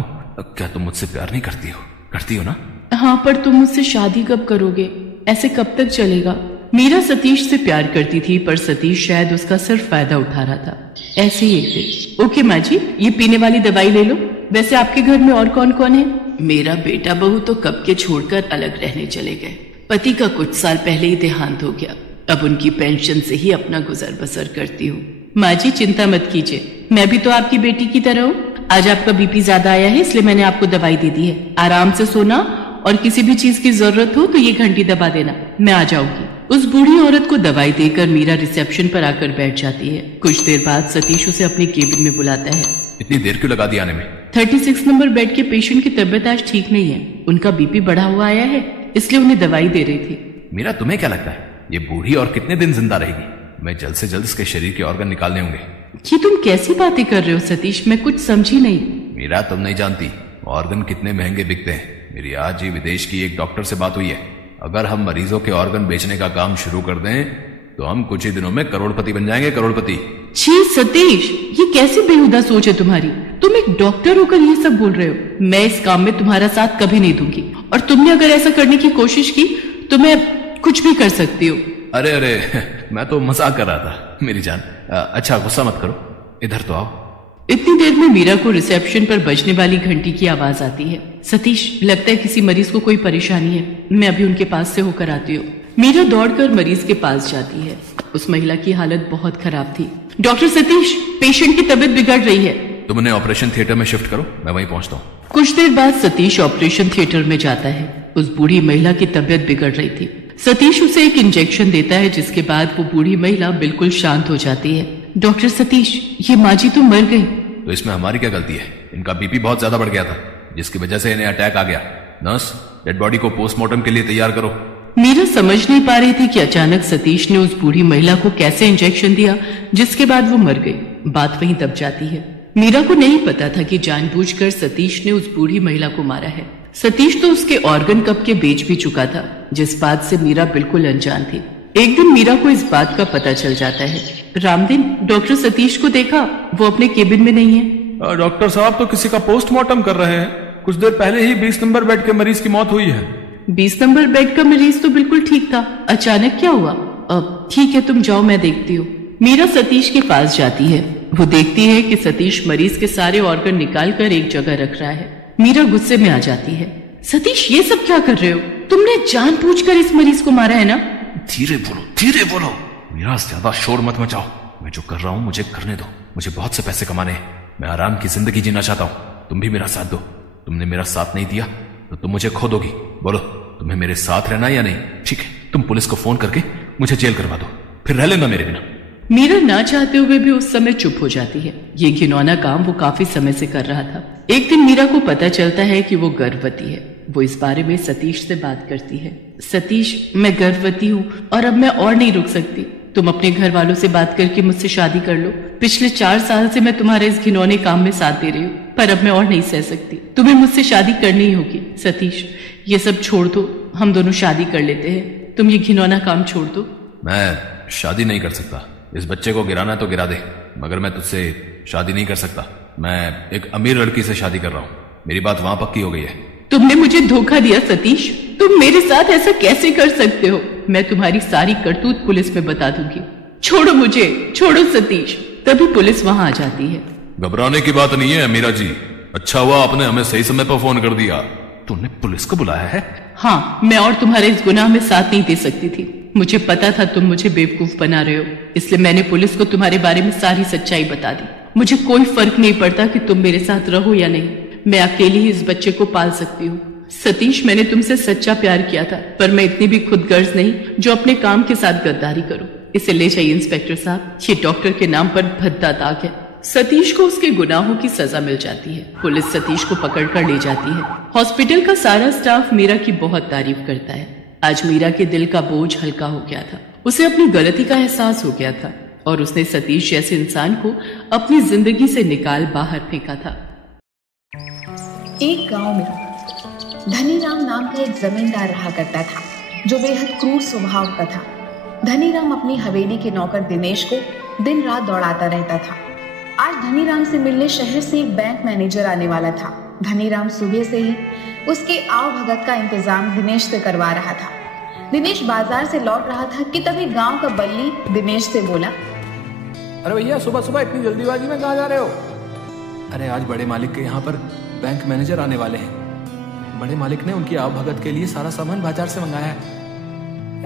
क्या तुम मुझसे प्यार नहीं करती हो? करती हो ना? हाँ, पर तुम मुझसे शादी कब करोगे? ऐसे कब तक चलेगा? मीरा सतीश से प्यार करती थी, पर सतीश शायद उसका सिर्फ फायदा उठा रहा था। ऐसे ही एक दिन, ओके माँ जी, ये पीने वाली दवाई ले लो। वैसे आपके घर में और कौन कौन है? मेरा बेटा बहू तो कब के छोड़कर अलग रहने चले गए। पति का कुछ साल पहले ही देहांत हो गया। अब उनकी पेंशन से ही अपना गुजर बसर करती हूँ। माँ जी चिंता मत कीजिए, मैं भी तो आपकी बेटी की तरह हूँ। आज आपका बीपी ज्यादा आया है, इसलिए मैंने आपको दवाई दे दी है। आराम से सोना, और किसी भी चीज की जरूरत हो तो ये घंटी दबा देना, मैं आ जाऊंगी। उस बूढ़ी औरत को दवाई देकर मीरा रिसेप्शन पर आकर बैठ जाती है। कुछ देर बाद सतीश उसे अपने केबिन में बुलाता है। इतनी देर क्यों लगा दी आने में? 36 नंबर बेड के पेशेंट की तबीयत आज ठीक नहीं है। उनका बीपी बढ़ा हुआ आया है, इसलिए उन्हें दवाई दे रही थी। मीरा, तुम्हें क्या लगता है ये बूढ़ी और कितने दिन जिंदा रहेगी? मैं जल्द से जल्द इसके शरीर के ऑर्गन निकालने होंगे। ये तुम कैसी बातें कर रहे हो सतीश? मैं कुछ समझी नहीं। मीरा, तुम नहीं जानती ऑर्गन कितने महंगे बिकते हैं। मेरी आज ही विदेश की एक डॉक्टर से बात हुई है। अगर हम मरीजों के ऑर्गन बेचने का काम शुरू कर दें तो हम कुछ ही दिनों में करोड़पति बन जाएंगे, करोड़पति। छी सतीश, ये कैसी बेहुदा सोच है तुम्हारी? तुम एक डॉक्टर होकर ये सब बोल रहे हो। मैं इस काम में तुम्हारा साथ कभी नहीं दूंगी, और तुमने अगर ऐसा करने की कोशिश की तो मैं कुछ भी कर सकती हूँ। अरे अरे, मैं तो मजाक कर रहा था मेरी जान। अच्छा गुस्सा मत करो, इधर तो आओ। इतनी देर में मीरा को रिसेप्शन पर बजने वाली घंटी की आवाज आती है। सतीश, लगता है किसी मरीज को कोई परेशानी है, मैं अभी उनके पास से होकर आती हूँ। मीरा दौड़कर मरीज के पास जाती है। उस महिला की हालत बहुत खराब थी। डॉक्टर सतीश, पेशेंट की तबीयत बिगड़ रही है। तुम उन्हें ऑपरेशन थिएटर में शिफ्ट करो, मैं वहीं पहुंचता हूँ। कुछ देर बाद सतीश ऑपरेशन थिएटर में जाता है। उस बूढ़ी महिला की तबीयत बिगड़ रही थी। सतीश उसे एक इंजेक्शन देता है, जिसके बाद वो बूढ़ी महिला बिल्कुल शांत हो जाती है। डॉक्टर सतीश, ये माँ जी तो मर गई। तो इसमें हमारी क्या गलती है? इनका बीपी बहुत ज्यादा बढ़ गया था, जिसकी वजह से इन्हें अटैक आ गया। नर्स, डेड बॉडी को पोस्टमार्टम के लिए तैयार करो। मीरा समझ नहीं पा रही थी कि अचानक सतीश ने उस बूढ़ी महिला को कैसे इंजेक्शन दिया, जिसके बाद वो मर गई। बात वहीं दब जाती है। मीरा को नहीं पता था कि जानबूझकर सतीश ने उस बूढ़ी महिला को मारा है। सतीश तो उसके ऑर्गन कब के बेच भी चुका था, जिस बात से मीरा बिल्कुल अनजान थी। एक दिन मीरा को इस बात का पता चल जाता है। रामदिन, डॉक्टर सतीश को देखा? वो अपने केबिन में नहीं है। डॉक्टर साहब तो किसी का पोस्टमार्टम कर रहे हैं। कुछ देर पहले ही 20 नंबर बेड के मरीज की मौत हुई है। 20 नंबर बेड का मरीज तो बिल्कुल ठीक था, अचानक क्या हुआ? अब ठीक है, तुम जाओ, मैं देखती हूँ। मीरा सतीश के पास जाती है। वो देखती है कि सतीश मरीज के सारे ऑर्गन निकाल कर एक जगह रख रहा है। मीरा गुस्से में आ जाती है। सतीश, ये सब क्या कर रहे हो? तुमने जानबूझकर इस मरीज को मारा है ना? धीरे बोलो, धीरे बोलो। मीरा, ज्यादा शोर मत मचाओ। मैं जो कर रहा हूँ मुझे करने दो। मुझे बहुत से पैसे कमाने हैं। मैं आराम की जिंदगी जीना चाहता हूँ। तुम भी मेरा साथ दो। तुमने मेरा साथ नहीं दिया तो तुम मुझे खो दोगी। बोलो, तुम्हें मेरे साथ रहना है या नहीं? ठीक है, तुम पुलिस को फोन करके मुझे जेल करवा दो, फिर रह लेना मेरे बिना। मीरा ना चाहते हुए भी उस समय चुप हो जाती है। ये घिनौना काम वो काफी समय से कर रहा था। एक दिन मीरा को पता चलता है कि वो गर्भवती है। वो इस बारे में सतीश से बात करती है। सतीश, मैं गर्भवती हूँ और अब मैं और नहीं रुक सकती। तुम अपने घर वालों से बात करके मुझसे शादी कर लो। पिछले 4 साल से मैं तुम्हारे इस घिनौने काम में साथ दे रही हूँ, पर अब मैं और नहीं सह सकती। तुम्हें मुझसे शादी करनी ही होगी। सतीश, ये सब छोड़ दो, हम दोनों शादी कर लेते हैं। तुम ये घिनौना काम छोड़ दो। मैं शादी नहीं कर सकता। इस बच्चे को गिराना तो गिरा दे, मगर मैं तुझसे शादी नहीं कर सकता। मैं एक अमीर लड़की से शादी कर रहा हूँ। मेरी बात वहां पक्की हो गई है। तुमने मुझे धोखा दिया सतीश। तुम मेरे साथ ऐसा कैसे कर सकते हो? मैं तुम्हारी सारी करतूत पुलिस में बता दूंगी। छोड़ो मुझे, छोड़ो सतीश। तभी पुलिस वहां आ जाती है। घबराने की बात नहीं है मीरा जी। अच्छा हुआ आपने हमें सही समय पर फोन कर दिया। तुमने पुलिस को बुलाया है? हाँ, मैं और तुम्हारे इस गुनाह में साथ नहीं दे सकती थी। मुझे पता था तुम मुझे बेवकूफ बना रहे हो, इसलिए मैंने पुलिस को तुम्हारे बारे में सारी सच्चाई बता दी। मुझे कोई फर्क नहीं पड़ता कि तुम मेरे साथ रहो या नहीं। मैं अकेली ही इस बच्चे को पाल सकती हूँ। सतीश, मैंने तुमसे सच्चा प्यार किया था, पर मैं इतनी भी खुदगर्ज नहीं जो अपने काम के साथ गद्दारी करूं। इसे ले जाइए इंस्पेक्टर साहब, ये डॉक्टर के नाम पर भद्दा दाग है। सतीश को उसके गुनाहों की सजा मिल जाती है। पुलिस सतीश को पकड़कर ले जाती है। हॉस्पिटल का सारा स्टाफ मीरा की बहुत तारीफ करता है। आज मीरा के दिल का बोझ हल्का हो गया था। उसे अपनी गलती का एहसास हो गया था और उसने सतीश जैसे इंसान को अपनी जिंदगी से निकाल बाहर फेंका था। एक गांव में धनीराम नाम का एक जमींदार रहा करता था, जो बेहद क्रूर स्वभाव का था। धनीराम अपनी हवेली के नौकर दिनेश को दिन रात दौड़ाता रहता था। आज धनीराम से मिलने शहर से एक बैंक मैनेजर आने वाला था। धनीराम सुबह से ही उसके आव भगत का इंतजाम दिनेश से करवा रहा था। दिनेश बाजार से लौट रहा था कि तभी गांव का बल्ली दिनेश से बोला, अरे भैया सुबह सुबह इतनी जल्दीबाजी में कहाँ जा रहे हो? अरे आज बड़े मालिक के यहाँ पर बैंक मैनेजर आने वाले हैं। बड़े मालिक ने उनकी आव भगत के लिए सारा सामान बाजार से मंगाया है।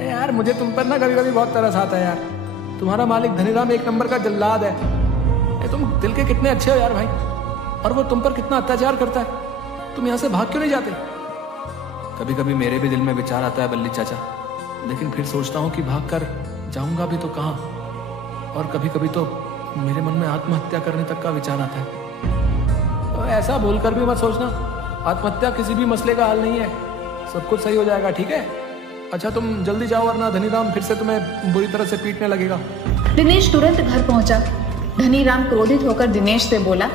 यार मुझे तुम पर ना कभी कभी बहुत तरस आता है यार। तुम्हारा मालिक धनीराम एक नंबर का जल्लाद है। तुम दिल के कितने अच्छे हो यार भाई, और वो तुम पर कितना अत्याचार करता है। तुम यहाँ से भाग क्यों नहीं जाते? कभी कभी मेरे भी दिल में विचार आता है बल्ली चाचा, लेकिन फिर सोचता हूँ कि भाग कर जाऊंगा भी तो कहाँ। और कभी कभी तो मेरे मन में आत्महत्या करने तक का विचार आता है। तो ऐसा बोलकर भी मत सोचना, आत्महत्या किसी भी मसले का हल नहीं है। सब कुछ सही हो जाएगा, ठीक है? अच्छा तुम जल्दी जाओ वरना धनीराम फिर से तुम्हें बुरी तरह से पीटने लगेगा। दिनेश तुरंत घर पहुंचा। धनीराम क्रोधित होकर दिनेश से बोला,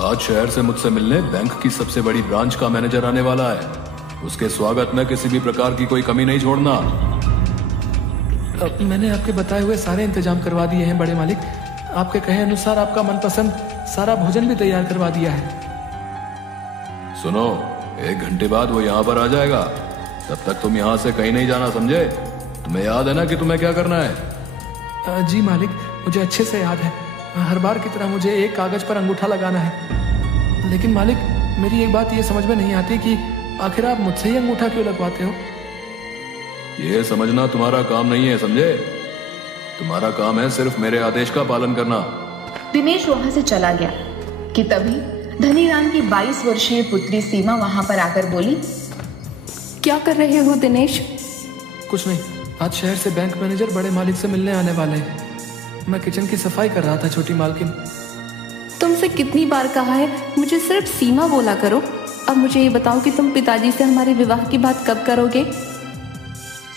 आज शहर से मुझसे मिलने बैंक की सबसे बड़ी ब्रांच का मैनेजर आने वाला है। उसके स्वागत में किसी भी प्रकार की कोई कमी नहीं छोड़ना। मैंने आपके बताए हुए सारे इंतजाम करवा दिए हैं बड़े मालिक। आपके कहे अनुसार आपका मनपसंद सारा भोजन भी तैयार करवा दिया है। सुनो, 1 घंटे बाद वो यहाँ पर आ जाएगा। तब तक तुम यहाँ से कहीं नहीं जाना, समझे? तुम्हें याद है ना कि तुम्हें क्या करना है? जी मालिक, मुझे अच्छे से याद है। हर बार की तरह मुझे एक कागज पर अंगूठा लगाना है। लेकिन मालिक, मेरी एक बात ये समझ में नहीं आती कि आखिर आप मुझसे ही अंगूठा क्यों लगवाते हो? ये समझना तुम्हारा काम नहीं है, समझे? तुम्हारा काम है सिर्फ मेरे आदेश का पालन करना। दिनेश वहां से चला गया कि तभी धनीराम की 22 वर्षीय पुत्री सीमा वहां पर आकर बोली, क्या कर रहे हो दिनेश? कुछ नहीं, आज शहर से बैंक मैनेजर बड़े मालिक से मिलने आने वाले हैं। मैं किचन की सफाई कर रहा था छोटी मालकिन। तुमसे कितनी बार कहा है मुझे सिर्फ सीमा बोला करो। अब मुझे ये बताओ कि तुम पिताजी से हमारे विवाह की बात कब करोगे?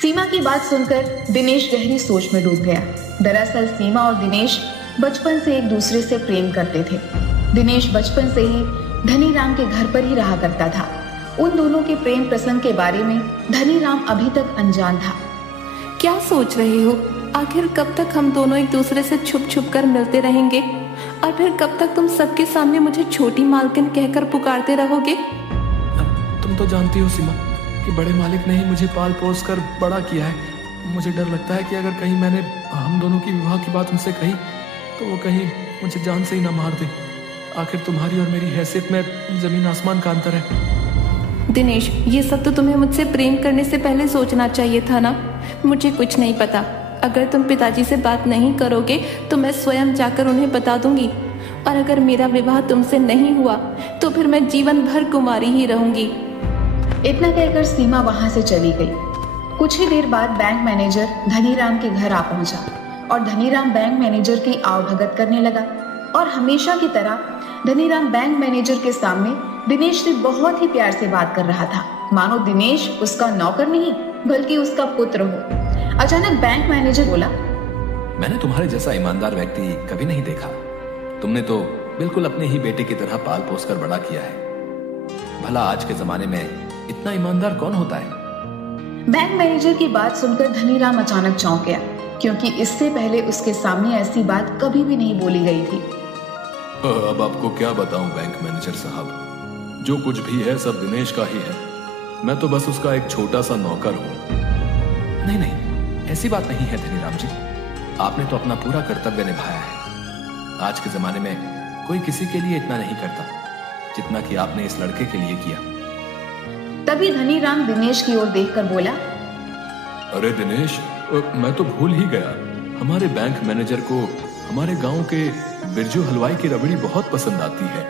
सीमा की बात सुनकर दिनेश गहरी सोच में डूब गया। दरअसल सीमा और दिनेश बचपन से एक दूसरे से प्रेम करते थे। दिनेश बचपन से ही धनीराम के घर पर ही रहा करता था। उन दोनों के प्रेम प्रसंग के बारे में धनीराम अभी तक अनजान था। क्या सोच रहे हो? आखिर कब तक हम दोनों एक दूसरे से छुप छुप कर मिलते रहेंगे? और फिर कब तक तुम सबके सामने मुझे छोटी मालकिन कहकर पुकारते रहोगे? तुम तो जानती हो सीमा कि बड़े मालिक ने ही मुझे पाल पोस कर बड़ा किया है। मुझे डर लगता है कि अगर कहीं मैंने हम दोनों की विवाह की बात उनसे कही तो वो कहीं मुझे जान से ही ना मार दे। आखिर तुम्हारी और मेरी हैसियत में जमीन आसमान का अंतर है। दिनेश, ये सब तो तुम्हें मुझसे प्रेम करने से पहले सोचना चाहिए था ना। मुझे कुछ नहीं पता। अगर तुम पिताजी से बात नहीं करोगे तो मैं स्वयं जाकर उन्हें बता दूंगी। और अगर मेरा विवाह तुमसे नहीं हुआ तो फिर मैं जीवन भर कुमारी ही रहूंगी। इतना कहकर सीमा वहां से चली गई। कुछ ही देर बाद बैंक मैनेजर धनीराम के घर आ पहुंचा और धनीराम बैंक मैनेजर की आवभगत करने लगा। और हमेशा की तरह धनीराम बैंक मैनेजर के सामने दिनेश से बहुत ही प्यार से बात कर रहा था, मानो दिनेश उसका नौकर नहीं बल्कि उसका पुत्र हो। अचानक बैंक मैनेजर बोला, मैंने तुम्हारे जैसा ईमानदार व्यक्ति कभी नहीं देखा। तुमने तो बिल्कुल अपने ही बेटे की तरह पाल पोस कर बड़ा किया है। भला आज के जमाने में इतना ईमानदार कौन होता है? बैंक मैनेजर की बात सुनकर धनीराम अचानक चौंक गया, क्योंकि इससे पहले उसके सामने ऐसी बात कभी भी नहीं बोली गई थी। अब आपको क्या बताऊं बैंक मैनेजर साहब, जो कुछ भी है सब दिनेश का ही है। मैं तो बस उसका एक छोटा सा नौकर हूं। नहीं नहीं, ऐसी बात नहीं है धनीराम जी। आपने तो अपना पूरा कर्तव्य निभाया है। आज के जमाने में कोई किसी के लिए इतना नहीं करता जितना कि आपने इस लड़के के लिए किया। तभी धनीराम दिनेश की ओर देखकर बोला, अरे दिनेश, मैं तो भूल ही गया। हमारे बैंक मैनेजर को हमारे गांव के बिरजू हलवाई की रबड़ी बहुत पसंद आती है।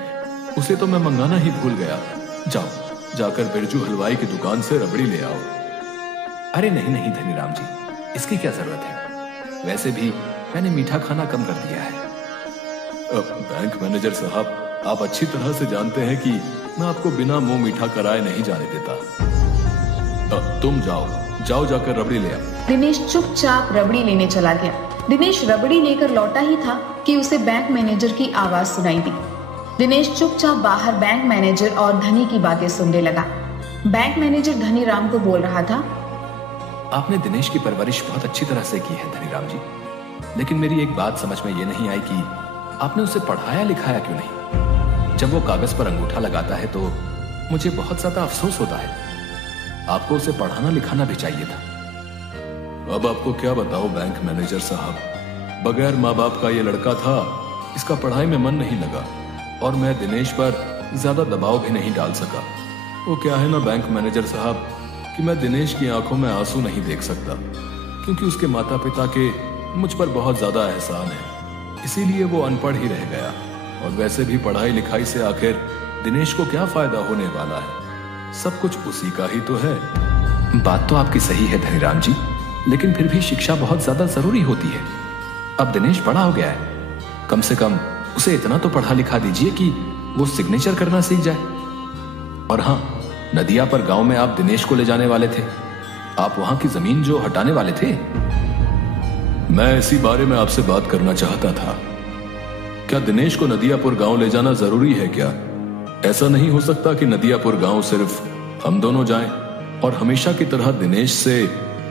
उसे तो मैं मंगाना ही भूल गया। जाओ, जाकर बिरजू हलवाई की दुकान से रबड़ी ले आओ। अरे नहीं नहीं धनीराम जी, इसकी क्या जरूरत है? वैसे भी मैंने मीठा खाना कम कर दिया है। बैंक मैनेजर साहब, आप अच्छी तरह से जानते हैं कि मैं आपको बिना मुंह मीठा कराए नहीं जाने देता। तुम जाओ जाकर रबड़ी ले आओ। दिनेश चुपचाप रबड़ी लेने चला गया। दिनेश रबड़ी लेकर लौटा ही था कि उसे बैंक मैनेजर की आवाज सुनाई दी। दिनेश चुपचाप बाहर बैंक मैनेजर और धनी की बातें सुनने लगा। बैंक मैनेजर धनी राम को बोल रहा था, आपने दिनेश की परवरिश बहुत अच्छी तरह से की है धनी राम जी, लेकिन मेरी एक बात समझ में ये नहीं आई कि आपने उसे पढ़ाया लिखाया क्यों नहीं। जब वो कागज पर अंगूठा लगाता है तो मुझे बहुत ज्यादा अफसोस होता है। आपको उसे पढ़ाना लिखाना भी चाहिए था। अब आपको क्या बताओ बैंक मैनेजर साहब, बगैर माँ बाप का ये लड़का था, इसका पढ़ाई में मन नहीं लगा और मैं दिनेश पर ज्यादा दबाव भी नहीं डाल सका। वो क्या है ना बैंक मैनेजर साहब कि मैं दिनेश की आंखों में आंसू नहीं देख सकता, क्योंकि उसके माता पिता के मुझ पर बहुत ज्यादा एहसान है, इसीलिए वो अनपढ़ ही रह गया। और वैसे भी पढ़ाई लिखाई से आखिर दिनेश को क्या फायदा होने वाला है, सब कुछ उसी का ही तो है। बात तो आपकी सही है धनीराम जी, लेकिन फिर भी शिक्षा बहुत ज्यादा जरूरी होती है। अब दिनेश बड़ा हो गया है, कम से कम उसे इतना तो पढ़ा लिखा दीजिए कि वो सिग्नेचर करना सीख जाए। और हाँ, नदिया पर गांव में आप दिनेश को ले जाने वाले थे, आप वहां की जमीन जो हटाने वाले थे। मैं इसी बारे में आपसे बात करना चाहता था। क्या दिनेश को नदियापुर गांव ले जाना जरूरी है क्या? ऐसा नहीं हो सकता कि नदियापुर गांव सिर्फ हम दोनों जाएं और हमेशा की तरह दिनेश से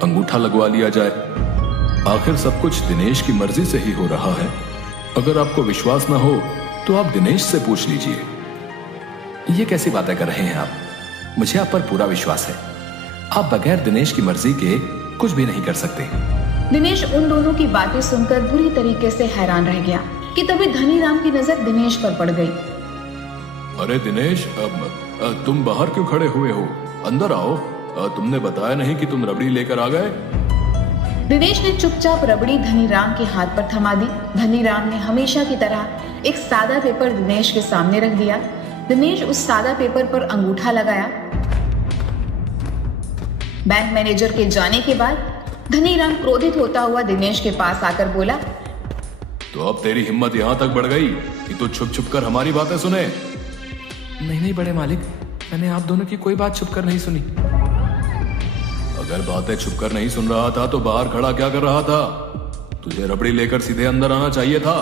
अंगूठा लगवा लिया जाए। आखिर सब कुछ दिनेश की मर्जी से ही हो रहा है। अगर आपको विश्वास ना हो तो आप दिनेश से पूछ लीजिए। ये कैसी बातें कर रहे हैं आप? मुझे आप पर पूरा विश्वास है। आप बगैर दिनेश की मर्जी के कुछ भी नहीं कर सकते। दिनेश उन दोनों की बातें सुनकर बुरी तरीके से हैरान रह गया कि तभी धनीराम की नजर दिनेश पर पड़ गई। अरे दिनेश, तुम बाहर क्यों खड़े हुए हो? अंदर आओ। तुमने बताया नहीं कि तुम रबड़ी लेकर आ गए। दिनेश ने चुपचाप रबड़ी धनीराम के हाथ पर थमा दी। धनीराम ने हमेशा की तरह एक सादा पेपर दिनेश के सामने रख दिया। दिनेश उस सादा पेपर पर अंगूठा लगाया। बैंक मैनेजर के जाने के बाद धनीराम क्रोधित होता हुआ दिनेश के पास आकर बोला, तो अब तेरी हिम्मत यहां तक बढ़ गई कि तू छुप छुप कर हमारी बातें सुने? नहीं बड़े मालिक, मैंने आप दोनों की कोई बात छुप कर नहीं सुनी। अगर बातें छुप कर नहीं सुन रहा था तो बाहर खड़ा क्या कर रहा था? तुझे रबड़ी लेकर सीधे अंदर आना चाहिए था।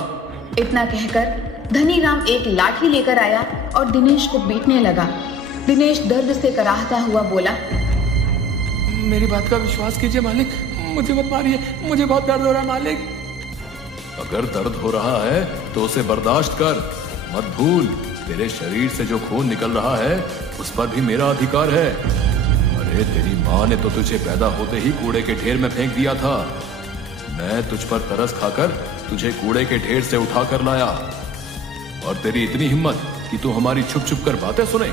इतना कहकर धनीराम एक लाठी लेकर आया और दिनेश को पीटने लगा। दिनेश दर्द से कराहता हुआ बोला, मेरी बात का विश्वास कीजिए मालिक, मुझे मत मारिए, मुझे बहुत दर्द हो रहा है मालिक। अगर दर्द हो रहा है तो उसे बर्दाश्त कर। मत भूल, तेरे शरीर से जो खून निकल रहा है उस पर भी मेरा अधिकार है। अरे तेरी माँ ने तो तुझे पैदा होते ही कूड़े के ढेर में फेंक दिया था। मैं तुझ पर तरस खाकर तुझे कूड़े के ढेर से उठा कर लाया, और तेरी इतनी हिम्मत कि तू हमारी छुप छुप कर बातें सुने।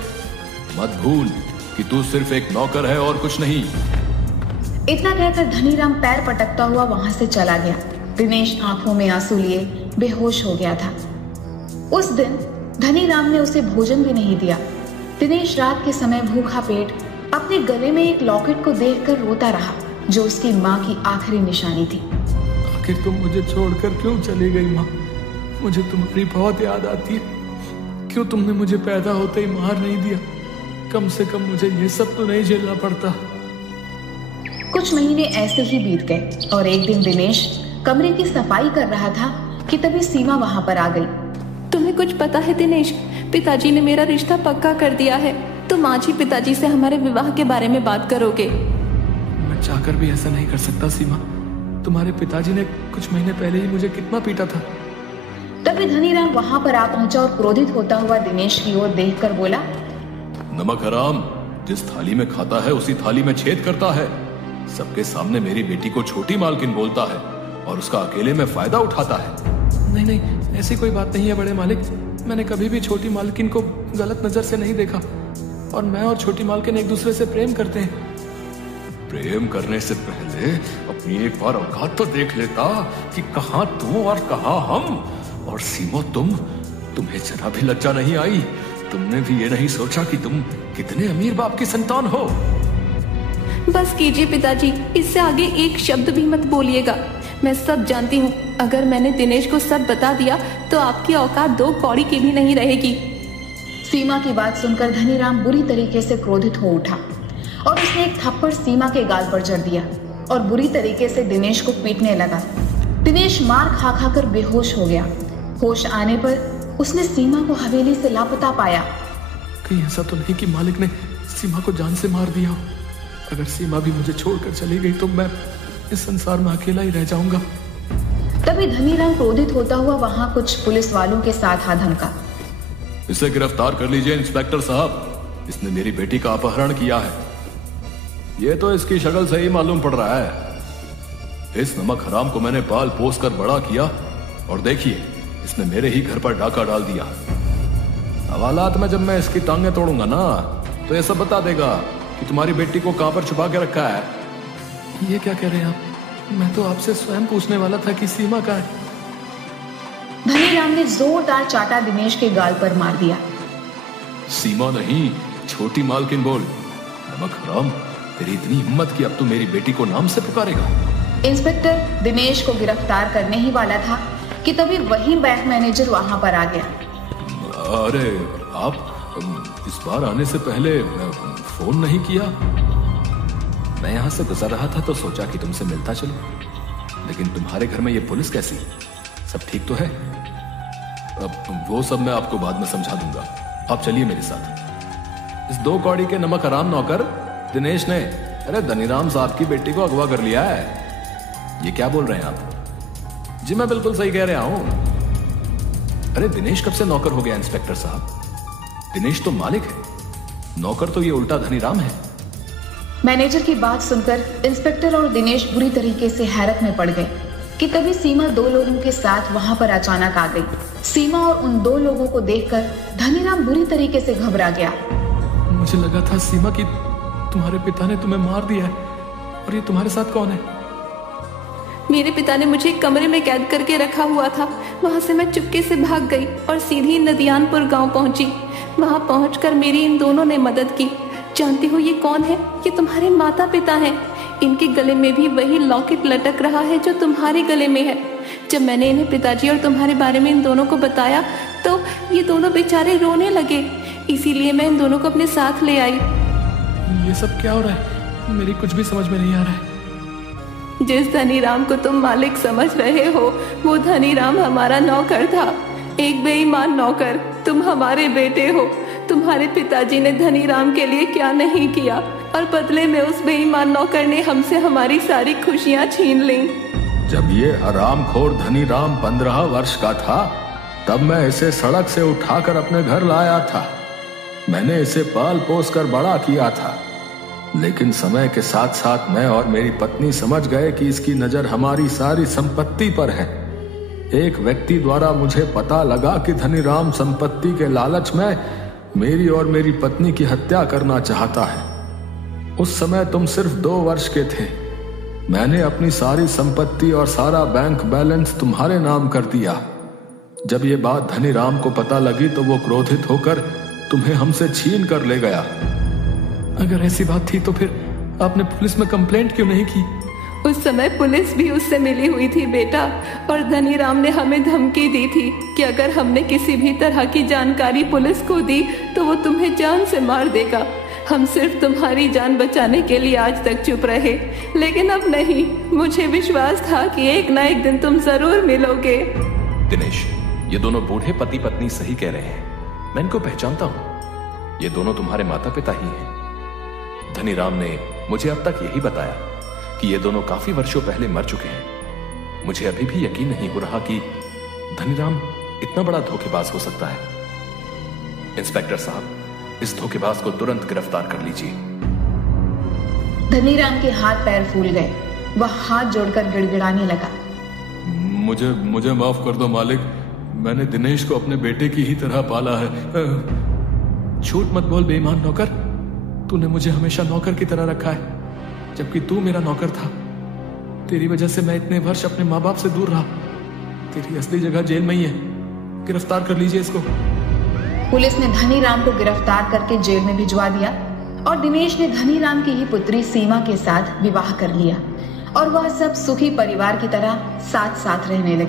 मत भूल कि तू सिर्फ एक नौकर है और कुछ नहीं। इतना कहकर धनीराम पैर पटकता हुआ वहां से चला गया। दिनेश आंखों में आंसू लिए बेहोश हो गया था। उस दिन धनीराम ने उसे भोजन भी नहीं दिया। दिनेश रात के समय भूखा पेट अपने गले में एक लॉकेट को देखकर रोता रहा, जो उसकी माँ की आखिरी निशानी थी। आखिर तुम मुझे छोड़कर क्यों चली गई माँ? मुझे तुम्हारी बहुत याद आती है। क्यों तुमने मुझे पैदा होते ही मार नहीं दिया? कम से कम मुझे ये सब तो नहीं झेलना पड़ता। कुछ महीने ऐसे ही बीत गए और एक दिन दिनेश कमरे की सफाई कर रहा था कि तभी सीमा वहां पर आ गई। तुम्हें कुछ पता है दिनेश, पिताजी ने मेरा रिश्ता पक्का कर दिया है। तुम आज ही पिताजी से हमारे विवाह के बारे में बात करोगे? मैं चाहकर भी ऐसा नहीं कर सकता सीमा। तुम्हारे पिताजी ने कुछ महीने पहले ही मुझे कितना पीटा था। तभी धनीराम वहां पर आ पहुंचा और क्रोधित होता हुआ दिनेश की ओर देखकर बोला, नमक हराम, जिस थाली में खाता है उसी थाली में छेद करता है। सबके सामने मेरी बेटी को छोटी मालकिन बोलता है और उसका अकेले में फायदा उठाता है। नहीं, ऐसी कोई बात नहीं है बड़े मालिक। मैंने कभी भी छोटी मालकिन को गलत नजर से नहीं देखा, और मैं और छोटी मालकिन एक दूसरे से प्रेम करते हैं। प्रेम करने से पहले अपनी एक बार औकात तो देख लेता कि कहां तू और कहां हम। और सीमा, तुम्हें जरा भी लज्जा नहीं आई? तुमने भी ये नहीं सोचा कि तुम कितने अमीर बाप की संतान हो? बस कीजिए पिताजी, इससे आगे एक शब्द भी मत बोलिएगा। मैं सब जानती हूँ। अगर मैंने दिनेश को सब बता दिया तो आपकी औकात 2 कौड़ी की भी नहीं रहेगी। सीमा की बात सुनकर धनीराम बुरी तरीके से क्रोधित हो उठा और उसने एक थप्पड़ सीमा के गाल पर जड़ दिया और बुरी तरीके से दिनेश को पीटने लगा। दिनेश मार खा खा कर बेहोश हो गया। होश आने पर उसने सीमा को हवेली से लापता पाया। कहीं ऐसा तो नहीं कि मालिक ने सीमा को जान से मार दिया हो? अगर सीमा भी मुझे छोड़कर चली गई तो मैं इस संसार में अकेला ही रह जाऊंगा। तभी धनीराम क्रोधित होता हुआ वहां कुछ पुलिस वालों के साथ आ धमका। इसे गिरफ्तार कर लीजिए इंस्पेक्टर साहब, इसने मेरी बेटी का अपहरण किया है। ये तो इसकी शक्ल से ही मालूम पड़ रहा है। इस नमक हराम को मैंने पाल पोस कर बड़ा किया और देखिए इसने मेरे ही घर पर डाका डाल दिया। हवालात में जब मैं इसकी टांगें तोड़ूंगा ना तो ये सब बता देगा कि तुम्हारी बेटी को कहां पर छुपा के रखा है। ये क्या कह रहे हैं आप? मैं तो आपसे स्वयं पूछने वाला था कि सीमा का है। धनीराम ने जोरदार चाटा दिनेश के गाल पर मार दिया। सीमा नहीं, छोटी मालकिन बोल। नमक हराम, तेरी इतनी हिम्मत कि अब तू मेरी बेटी को नाम से पुकारेगा। इंस्पेक्टर दिनेश को गिरफ्तार करने ही वाला था कि तभी वही बैंक मैनेजर वहां पर आ गया। अरे आप इस बार आने से पहले फोन नहीं किया? मैं यहां से गुजर रहा था तो सोचा कि तुमसे मिलता चलूं, लेकिन तुम्हारे घर में ये पुलिस कैसी? सब ठीक तो है? अब वो सब मैं आपको बाद में समझा दूंगा। आप चलिए मेरे साथ। इस 2 कौड़ी के नमक हराम नौकर दिनेश ने धनीराम साहब की बेटी को अगवा कर लिया है। ये क्या बोल रहे हैं आप? जी मैं बिल्कुल सही कह रहा हूं। अरे दिनेश कब से नौकर हो गया इंस्पेक्टर साहब? दिनेश तो मालिक है, नौकर तो ये उल्टा धनीराम है। मैनेजर की बात सुनकर इंस्पेक्टर और दिनेश बुरी तरीके से हैरत में पड़ गए कि तभी सीमा 2 लोगों के साथ वहां पर अचानक आ गई। सीमा और उन 2 लोगों को देखकर धनीराम बुरी तरीके से घबरा गया। मुझे लगा था सीमा की तुम्हारे पिता ने तुम्हें मार दिया है, और ये तुम्हारे साथ कौन है? मेरे पिता ने मुझे एक कमरे में कैद करके रखा हुआ था। वहां से मैं चुपके से भाग गई और सीधी नदियानपुर गांव पहुंची। वहां पहुंचकर मेरी इन दोनों ने मदद की। जानती हो ये कौन है? ये तुम्हारे माता पिता हैं। इनके गले में भी वही लॉकेट लटक रहा है जो तुम्हारे गले में है। जब मैंने इन्हें पिताजी और तुम्हारे बारे में इन दोनों को बताया तो ये दोनों बेचारे रोने लगे, इसीलिए मैं इन दोनों को अपने साथ ले आई। ये सब क्या हो रहा है? मेरी कुछ भी समझ में नहीं आ रहा है। जिस धनीराम को तुम मालिक समझ रहे हो वो धनीराम हमारा नौकर था, एक बेईमान नौकर। तुम हमारे बेटे हो। तुम्हारे पिताजी ने धनीराम के लिए क्या नहीं किया, और बदले में उस बेईमान नौकर ने हमसे हमारी सारी खुशियां छीन ली। जब ये हरामखोर धनीराम 15 वर्ष का था तब मैं इसे सड़क से उठाकर अपने घर लाया था। मैंने इसे पाल पोस कर बड़ा किया था, लेकिन समय के साथ साथ मैं और मेरी पत्नी समझ गए कि इसकी नजर हमारी सारी संपत्ति पर है। एक व्यक्ति द्वारा मुझे पता लगा कि धनीराम संपत्ति के लालच में मेरी और मेरी पत्नी की हत्या करना चाहता है। उस समय तुम सिर्फ 2 वर्ष के थे। मैंने अपनी सारी संपत्ति और सारा बैंक बैलेंस तुम्हारे नाम कर दिया। जब ये बात धनीराम को पता लगी तो वो क्रोधित होकर तुम्हें हमसे छीन कर ले गया। अगर ऐसी बात थी तो फिर आपने पुलिस में कंप्लेंट क्यों नहीं की? उस समय पुलिस भी उससे मिली हुई थी बेटा, और धनीराम ने हमें धमकी दी थी कि अगर हमने किसी भी तरह की जानकारी पुलिस को दी तो वो तुम्हें जान से मार देगा। हम सिर्फ तुम्हारी जान बचाने के लिए आज तक चुप रहे, लेकिन अब नहीं। मुझे विश्वास था कि एक ना एक दिन तुम जरूर मिलोगे। दिनेश, ये दोनों बूढ़े पति पत्नी सही कह रहे हैं। मैं इनको पहचानता हूँ। ये दोनों तुम्हारे माता पिता ही हैं। धनीराम ने मुझे अब तक यही बताया कि ये दोनों काफी वर्षों पहले मर चुके हैं। मुझे अभी भी यकीन नहीं हो रहा कि धनीराम इतना बड़ा धोखेबाज हो सकता है। इंस्पेक्टर साहब, इस धोखेबाज को तुरंत गिरफ्तार कर लीजिए। धनीराम के हाथ पैर फूल गए। वह हाथ जोड़कर गिड़गिड़ाने लगा। मुझे माफ कर दो मालिक, मैंने दिनेश को अपने बेटे की ही तरह पाला है। झूठ मत बोल बेईमान नौकर। तूने मुझे हमेशा नौकर की तरह रखा है, जबकि तू मेरा नौकर था। तेरी वजह से मैं इतने वर्ष अपने माँ बाप से दूर रहा। तेरी असली जगह जेल में ही है। गिरफ्तार कर लीजिए इसको। पुलिस ने धनीराम को गिरफ्तार करके जेल में भिजवा दिया और दिनेश ने धनीराम की ही पुत्री सीमा के साथ विवाह कर लिया और वह सब सुखी परिवार की तरह साथ साथ रहने लगे।